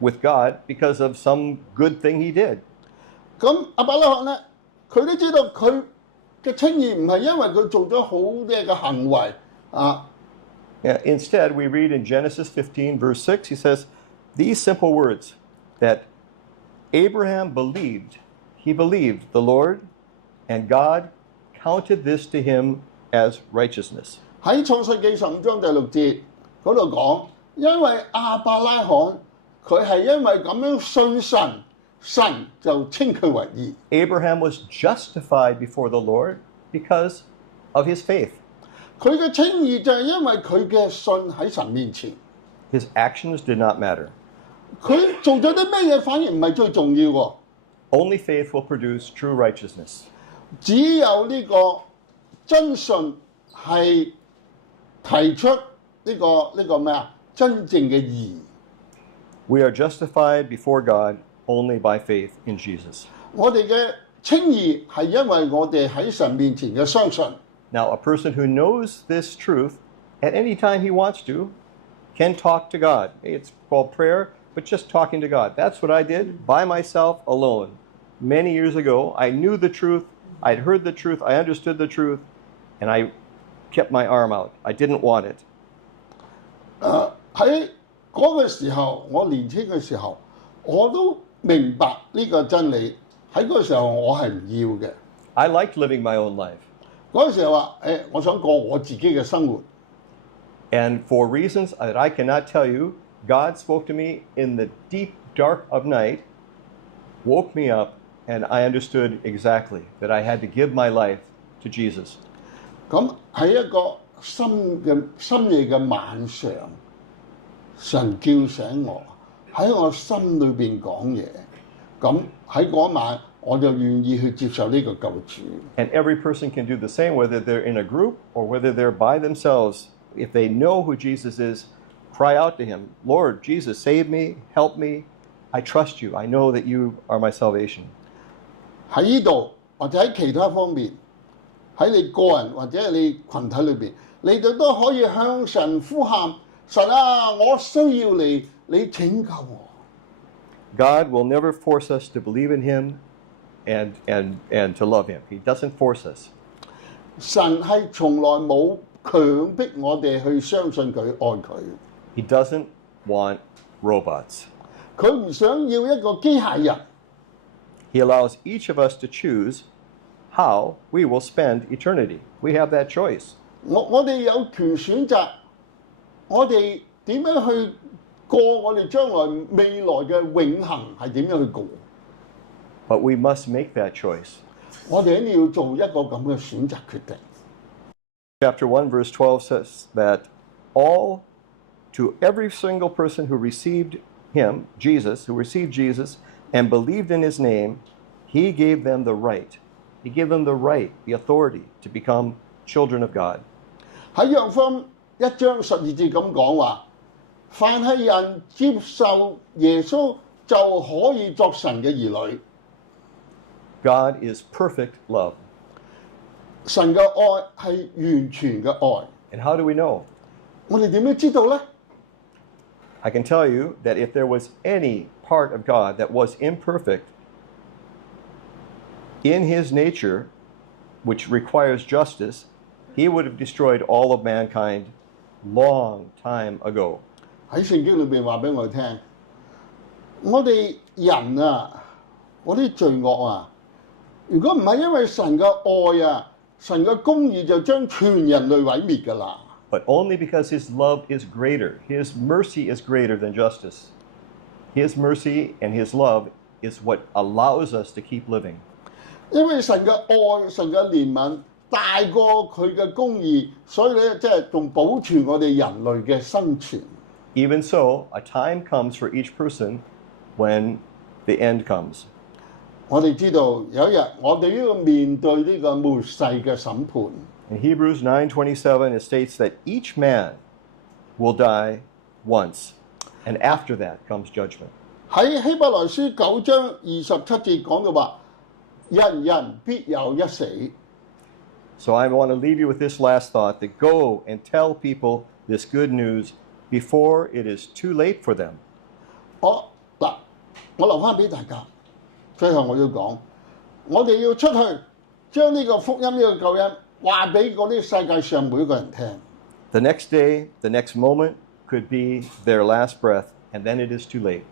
with God because of some good thing he did. 咁亞伯拉罕咧，佢都知道佢嘅稱義唔係因為佢做咗好多嘅行為啊。 Yeah, instead, we read in Genesis 15, verse 6, he says these simple words that Abraham believed. He believed the Lord, and God counted this to him as righteousness. 喺創世記15章第6節嗰度講，因為亞伯拉罕佢係因為咁樣信神，神就稱佢為義。 Abraham was justified before the Lord because of his faith. 佢嘅稱義就係因為佢嘅信喺神面前。 His actions did not matter. 佢做咗啲咩嘢反而唔係最重要喎， Only faith will produce true righteousness. 只有呢個真信係提出呢個咩啊？真正嘅義。 We are justified before God only by faith in Jesus. 我哋嘅稱義係因為我哋喺神面前嘅相信。 Now, a person who knows this truth at any time he wants to can talk to God. It's called prayer, but just talking to God. That's what I did by myself alone. Many years ago, I knew the truth, I'd heard the truth, I understood the truth, and I kept my arm out. I didn't want it. 喺嗰個時候，我年輕嘅時候，我都明白呢個真理。喺嗰個時候，我係唔要嘅。 I liked living my own life. 嗰個時候話：我想過我自己嘅生活。 And for reasons that I cannot tell you, God spoke to me in the deep dark of night, woke me up, and I understood exactly that I had to give my life to Jesus. 咁喺一個深夜嘅晚上，神叫醒我，喺我心裏邊講嘢。咁喺嗰晚，我就願意去接受呢個救主。 And every person can do the same, whether they're in a group or whether they're by themselves. If they know who Jesus is, cry out to him, Lord, Jesus, save me, help me. I trust you. I know that you are my salvation. 喺呢度或者喺其他方面，喺你個人或者係你群體裏邊，你哋都可以向神呼喊：神啊，我需要你，你拯救我。 God will never force us to believe in him and to love him. He doesn't force us. 神係從來冇強迫我哋去相信佢、愛佢。 He doesn't want robots. 佢唔想要一個機械人。 He allows each of us to choose how we will spend eternity. We have that choice. 我哋有權選擇，我哋點樣去過我哋將來未來嘅永恆係點樣去過？ But we must make that choice. 我哋一定要做一個咁嘅選擇決定。 Chapter 1, verse 12 says that to every single person who received him, Jesus, who received Jesus and believed in his name, he gave them the right. He gave them the right, the authority to become children of God. 喺約翰福音1章12節咁講話，凡係人接受耶穌就可以作神嘅兒女。 God is perfect love. 神嘅愛係完全嘅愛。 And how do we know? 我哋點樣知道呢？ I can tell you that if there was any part of God that was imperfect in his nature, which requires justice, he would have destroyed all of mankind long time ago. 喺聖經裏邊話俾我哋聽，我哋人啊，嗰啲罪惡啊，如果唔係因為神嘅愛啊，神嘅公義就將全人類毀滅㗎啦。 But only because his love is greater. His mercy is greater than justice. His mercy and his love is what allows us to keep living. 因為神嘅愛、神嘅憐憫大過佢嘅公義，所以咧即係仲保存我哋人類嘅生存。 Even so, a time comes for each person when the end comes. 我哋知道有一日我哋都要面對呢個末世嘅審判。In Hebrews 9:27, it states that each man will die once, and after that comes judgment. 喺希伯來書9章27節講到話，人人必有一死。 So I want to leave you with this last thought, that go and tell people this good news before it is too late for them. 我留翻俾大家，最後我要講，我哋要出去將呢個福音呢個救恩話俾嗰啲世界上每個人聽。 The next day, the next moment could be their last breath, and then it is too late.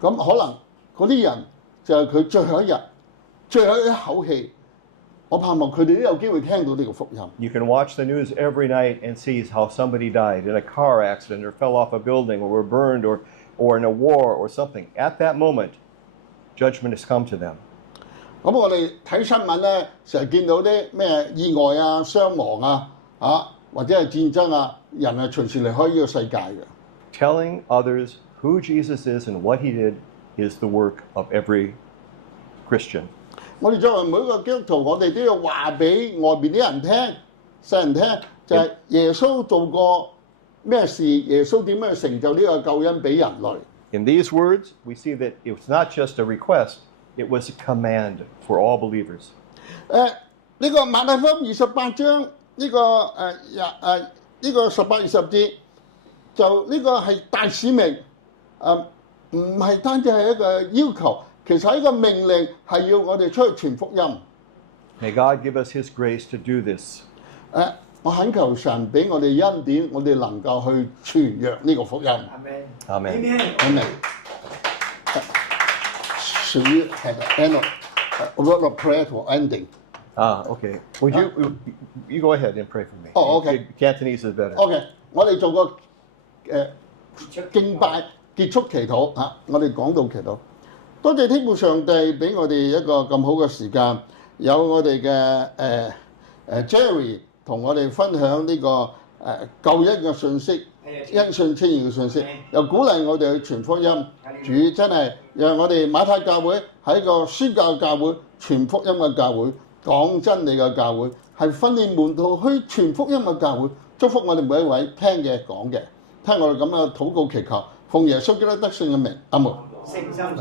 咁可能嗰啲人就係佢最後一日、最後一口氣，我盼望佢哋都有機會聽到呢個福音。 You can watch the news every night and see how somebody died in a car accident or fell off a building or were burned or in a war or something. At that moment, judgment has come to them. 咁我哋睇新聞咧，成日見到啲咩意外啊、傷亡啊、或者係戰爭啊，人係隨時離開呢個世界嘅。 Telling others who Jesus is and what he did is the work of every Christian. 我哋作為每一個基督徒，我哋都要話俾外邊啲人聽、世人聽，就係、耶穌做過咩事，耶穌點樣成就呢個救恩俾人類。 In these words, we see that it was not just a request, it was a command for all believers. 呢個馬太福音28章呢個18、20節，就呢個係大使命，唔係單止係一個要求，其實係一個命令，係要我哋出去傳福音。 May God give us his grace to do this. 我懇求神俾我哋恩典，我哋能夠去傳揚呢個福音。 Amen. Amen. Should we have a word of prayer for ending? Okay. Would you go ahead and pray for me? Oh, okay. Cantonese is better. OK，我哋做個敬拜結束祈禱嚇，我哋講到祈禱。多謝天父上帝俾我哋一個咁好嘅時間，有我哋嘅Jerry 同我哋分享呢個救恩嘅信息、因信稱義嘅信息，又鼓勵我哋去傳福音。主真係讓我哋馬太教會係一個宣教教會、傳福音嘅教會、講真理嘅教會，係訓練門徒去傳福音嘅教會。祝福我哋每一位聽嘅講嘅，聽我哋咁嘅禱告祈求，奉耶穌基督得勝嘅名，阿門。誠心所願。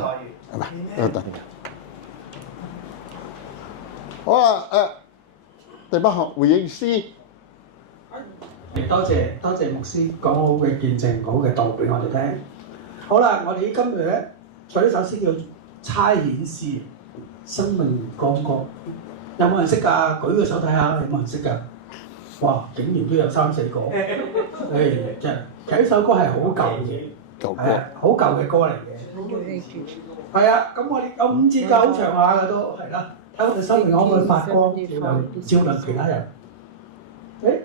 係咪？得。好啊，第八項回應詩。多謝牧師講好嘅見證，好嘅道俾我哋聽。好啦，我哋今日咧唱呢首詩叫《差遣詩》，生命光光。有冇人識㗎？舉個手睇下，有冇人識㗎？哇！竟然都有3、4個。真係，其實呢首歌係好舊嘅，舊歌，好舊嘅歌嚟嘅。係啊，咁我哋有5節㗎，好長下㗎都係啦。睇我哋生命可唔可以發光，照亮其他人。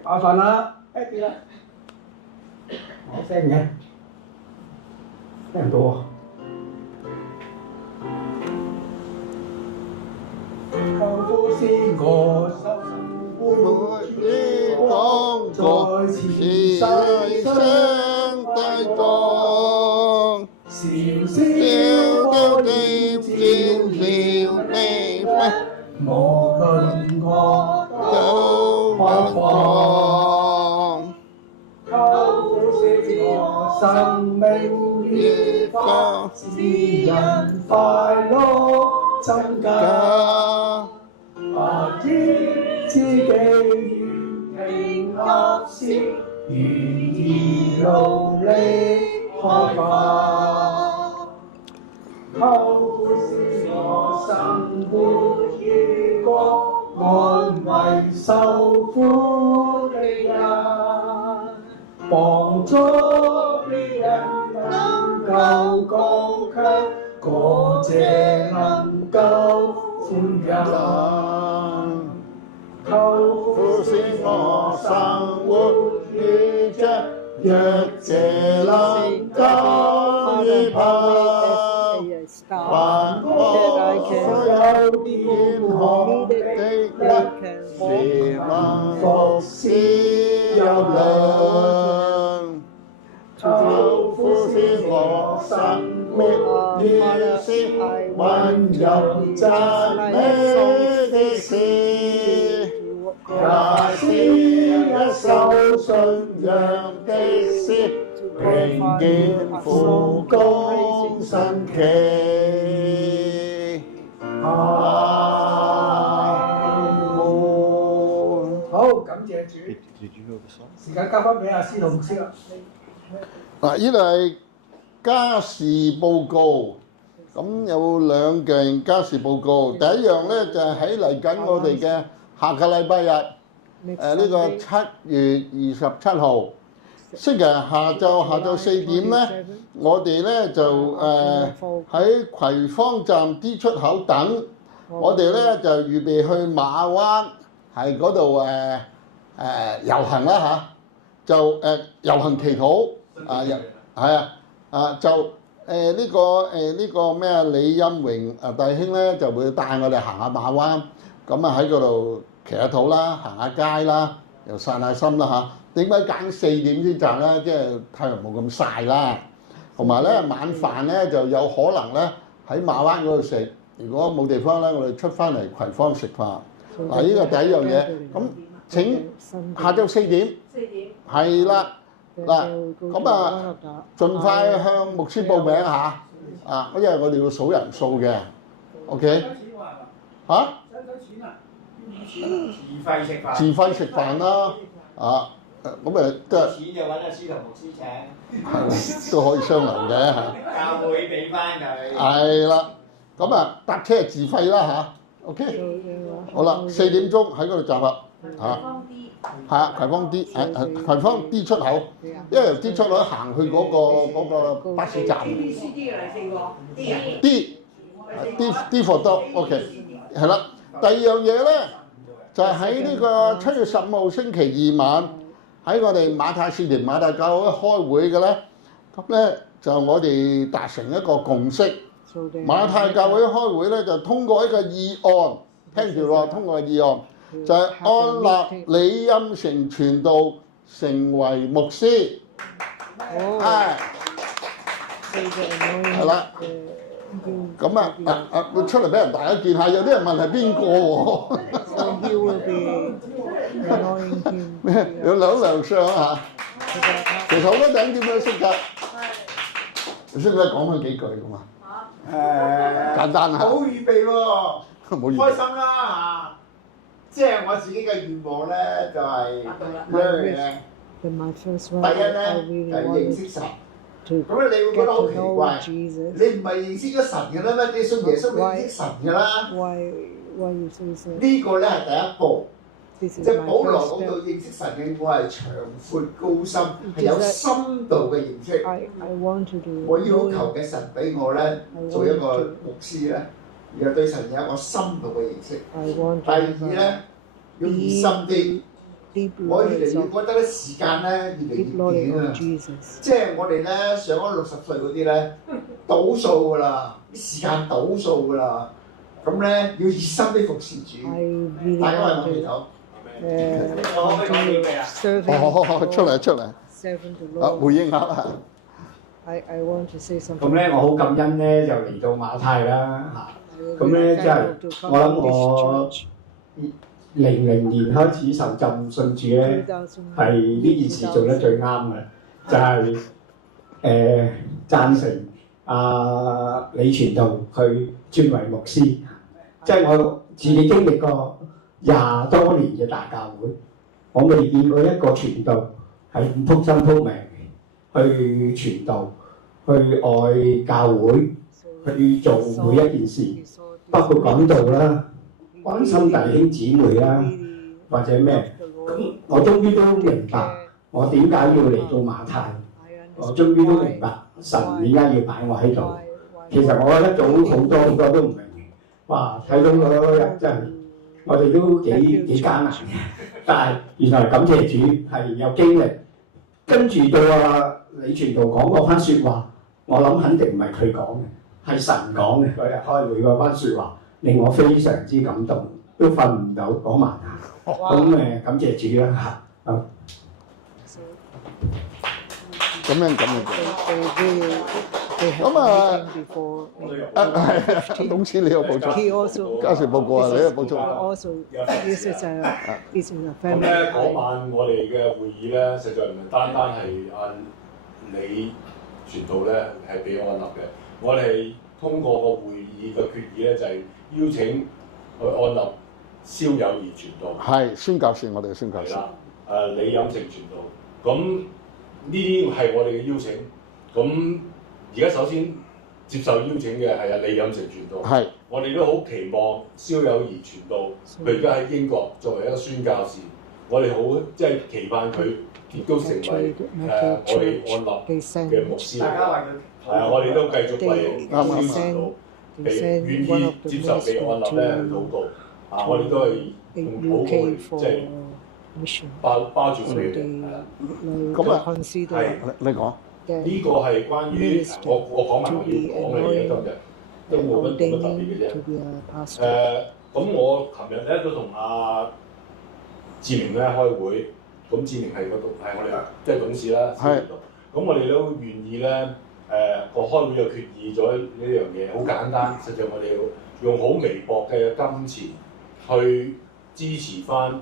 麻煩啦 ，happy 啦，冇聲嘅，聽唔到喎。求父使我生活於光，在前世相對當，韶韶多點照耀微輝，無論我都不放。求父使我生命越發使人快樂增加。把天知己願平合時，願意努力開發。求父使我生活於光，安慰受苦的人，幫助別人能夠剛強，過這能夠寬仁。求父使我生活於這若這能夠與貧，還我所有健康的日，是能服侍有量。求父使我生命於是溫柔讚美的事，也是一首信仰的詩，並肩負攻新旗。好，感謝主。 Did you know the song? 時間交翻俾阿司徒牧師啦。嗱，呢度係家事報告，咁有兩件家事報告。第一樣咧就係喺嚟緊我哋嘅下個禮拜日，呢個7月27號星期日下晝4點咧，我哋咧就喺葵芳站 D 出口等，我哋咧就預備去馬灣，係嗰度遊行啦嚇，就遊行祈禱呢個咩李蔭榮弟兄咧就會帶我哋行下馬灣，咁喺嗰度祈下禱啦，行下街啦，又散下心啦嚇。點解揀4點先站咧？即係太陽冇咁曬啦，同埋咧晚飯咧就有可能咧喺馬灣嗰度食，如果冇地方咧，我哋出翻嚟葵芳食飯。嗱，呢個第一樣嘢，咁請下晝4點，係啦。嗱，咁盡快向牧師報名嚇，因為我哋要數人數嘅 ，OK？ 嚇？自費食飯啦，咁都係錢就揾阿司徒牧師請，都可以商量嘅嚇。教會俾翻佢。係啦，咁搭車係自費啦嚇 ，OK？ 好啦，4點鐘喺嗰度集合嚇。係啊，葵芳 D， 葵芳 D 出口，因為由 D 出口行去嗰個巴士站。D 嘅第4個 D for dog，OK， 係啦。第二樣嘢咧，就係喺呢個7月15號星期二晚，喺我哋馬太使團馬大教會開會嘅咧，咁咧就我哋達成一個共識。馬太教會開會咧就通過一個議案，聽住喎，通過個議案。就係安立李蔭成傳道成為牧師，係啦。咁出嚟俾人大家見下，有啲人問係邊個喎？咩？有兩亮相嚇。其實好多頂點樣識㗎？你識唔識講翻幾句咁啊？簡單啊！冇預備喎，冇預備開心啦嚇！即係我自己嘅願望咧，就係兩樣嘢。第一咧就係認識神。咁你會覺得好奇怪，你唔係認識咗神嘅啦咩？你信耶穌你認識神嘅啦。呢個咧係第一步，即係保羅講到認識神嘅，我係長闊高深，係有深度嘅認識。我要求嘅神俾我咧做一個牧師咧。然後對神有一個深度嘅認識。第二咧，要熱心啲。我越嚟越覺得咧時間咧越嚟越短啊！即係我哋咧上咗60歲嗰啲咧，倒數㗎啦，啲時間倒數㗎啦。咁咧要熱心啲服侍主。大家係咪祈禱？我可唔可以講幾句啊？出嚟，回應下啦。咁咧，我好感恩咧，就嚟到馬太啦嚇。咁咧，即係我諗我00年開始受浸信主咧，係呢件事做得最啱嘅，就係贊成李傳道去轉為牧師。即係我自己經歷過20多年嘅大教會，我未見過一個傳道係咁撲心撲命去傳道。去愛教會，去做每一件事，包括講道啦、關心弟兄姊妹啦，或者咩。咁我終於都明白我點解要嚟到馬太，我終於都明白神點解要擺我喺度。其實我一早好多都唔明。哇！睇到嗰日真係，我哋都幾艱難嘅。但係原來感謝主係有經歷，跟住到李傳道講嗰番説話。我諗肯定唔係佢講嘅，係神講嘅。嗰日開會嗰番説話令我非常之感動，都瞓唔到嗰晚。咁感謝主啦嚇。咁樣。咁啊，董事你有補充？ He also 家事報告啊，你有補充？ also this is a 咁 family. 咧嗰晚我哋嘅會議咧，實在唔係單單係按你傳道咧係俾我立嘅，我哋通過個會議嘅決議咧就係邀請去按立蕭友儀傳道。係宣教士，我哋嘅宣教士。係啦，李飲成傳道。咁呢啲係我哋嘅邀請。咁而家首先接受邀請嘅係李飲成傳道。係。我哋都好期望蕭友儀傳道。佢而家喺英國作為一個宣教士，我哋好即係期盼佢亦都成為我哋按立嘅牧師。大家為佢係啊，我哋都繼續為蕭傳道被願意接受被按立咧去禱告。啊，我哋都係用禱告去即係包住佢哋嘅。係啦。咁啊，係你講。呢個係關於我講埋我要講嘅嘢，今日都冇乜特別嘅啫。咁我琴日咧都同阿志明咧開會，咁志明係我哋即係董事啦。係。咁我哋都願意咧個開會就決議咗呢樣嘢，好簡單。實際我哋要用好微薄嘅金錢去支持翻，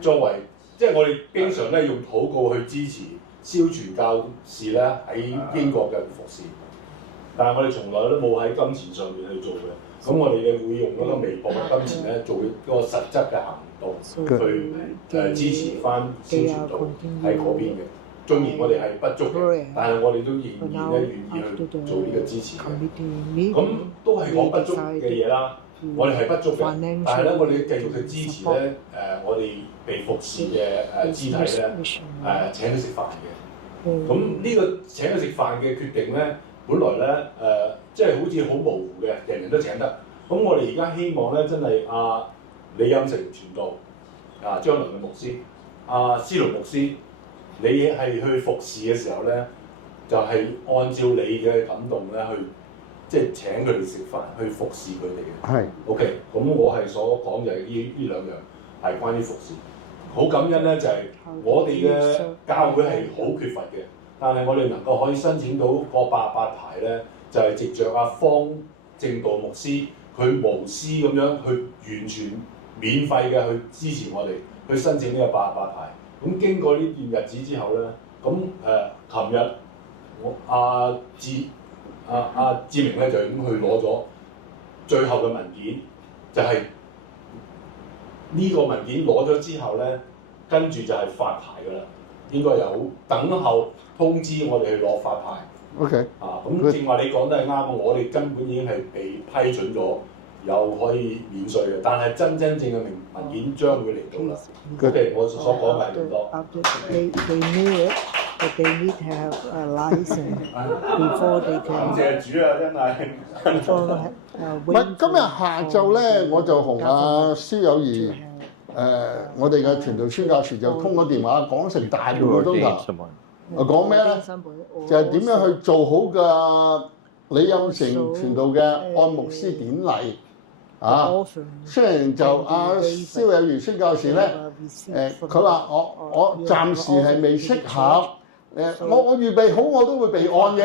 作為即係我哋經常咧用禱告去支持蕭傳教士咧喺英國嘅服侍，但係我哋從來都冇喺金錢上面去做嘅。咁我哋會用嗰個微薄嘅金錢咧，做一個實質嘅行動去支持翻蕭傳道喺嗰邊嘅。縱然我哋係不足嘅，但係我哋都仍然咧願意去做呢個支持嘅。咁都係講不足嘅嘢啦。我哋係不足嘅，但係咧我哋繼續去支持咧我哋被服侍嘅肢體咧請佢食飯嘅。咁呢個請佢食飯嘅決定咧，本來咧即係好似好模糊嘅，人人都請得。咁我哋而家希望咧真係李飲成傳道張倫嘅牧師司倫牧師，你係去服侍嘅時候咧，就係按照你嘅感動咧去。即係請佢哋食飯，去服侍佢哋嘅。係。OK，咁我係所講就係呢兩樣係關於服侍。好感恩咧，就係我哋嘅教會係好缺乏嘅，但係我哋能夠可以申請到個88牌咧，就係藉着方正道牧師，佢無私咁樣去完全免費嘅去支持我哋，去申請呢個88牌。咁經過呢段日子之後咧，咁琴日我志明咧就已經去攞咗最後嘅文件，就係呢個文件攞咗之後咧，跟住就係發牌㗎啦，應該有等候通知我哋去攞發牌。OK。咁正話你講得係啱，我哋根本已經係被批准咗，又可以免稅嘅，但係真正嘅文件將會嚟到啦。OK，我所講嘅係咁多。But they need to have a license before they can. 感謝主啊！真係。唔係今日下晝咧，我就同蕭友儀我哋嘅傳道宣教士就通咗電話，講成大半個鐘頭。講咩咧？就係點樣去做好嘅李飲成傳道嘅按牧師典禮雖然就蕭友儀宣教士咧，佢話我暫時係未適合。我預備好我都會備案嘅，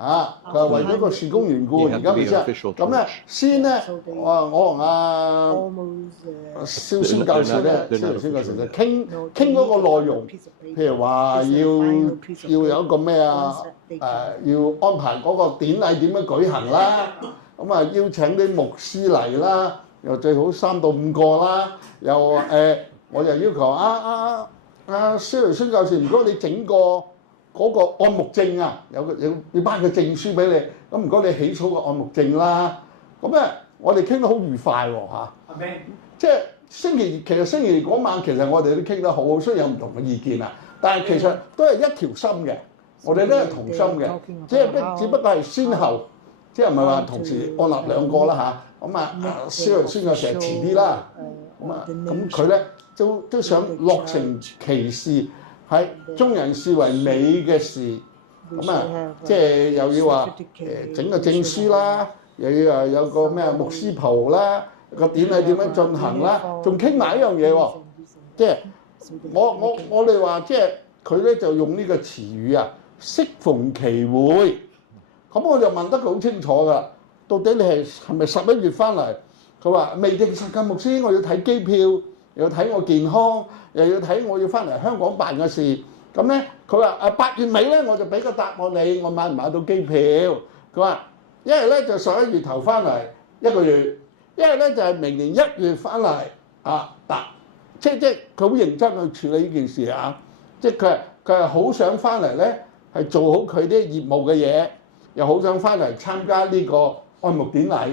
佢話為咗個事工緣故，而家未知。咁咧先咧，我同蕭宣教士咧，蕭宣教士咧傾嗰個內容，譬如話要有一個咩要安排嗰個典禮點樣舉行啦，咁邀請啲牧師嚟啦，又最好3到5個啦，又我就要求蕭宣教士，如果你整個嗰個按牧證要頒個證書俾你，咁唔該你起草個按牧證啦。咁咧，我哋傾得好愉快喎嚇。即係星期二嗰晚，其實我哋都傾得好，雖然有唔同嘅意見啦，但係其實都係一條心嘅，我哋都係同心嘅，只不過係先後，即係唔係話同時按立2個啦嚇。蕭宣教士遲啲啦，咁佢咧。都想落成其事，係眾人視為美嘅事，即係又要話整個證書啦，又要有個咩牧師袍啦，個典禮點樣進行啦，仲傾埋一樣嘢喎，即係我哋話即係佢咧就用呢個詞語適逢其會，咁我就問得佢好清楚㗎，到底你係咪11月翻嚟？佢話未定實㗎，牧師，我要睇機票，又要睇我健康，又要睇我要翻嚟香港辦嘅事。咁咧，佢話8月尾咧我就俾個答案你，我買唔買到機票？佢話一係咧就11月頭翻嚟1個月，一係咧就係明年1月翻嚟即係佢好認真去處理呢件事啊！即係佢係好想翻嚟咧，係做好佢啲業務嘅嘢，又好想翻嚟參加呢個按牧典禮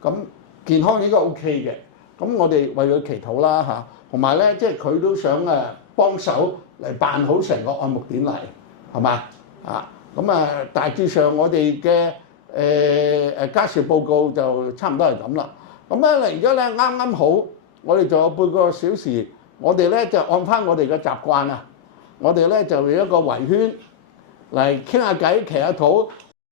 咁健康應該 OK 嘅。咁我哋為佢祈禱啦嚇，同埋咧即係佢都想幫手嚟辦好成個按牧典禮，係嘛大致上我哋嘅家事報告就差唔多係咁啦。咁咧而家咧啱啱好。我哋仲有半個小時，我哋咧就按翻我哋嘅習慣啊，我哋咧就用一個圍圈嚟傾下偈、祈下禱，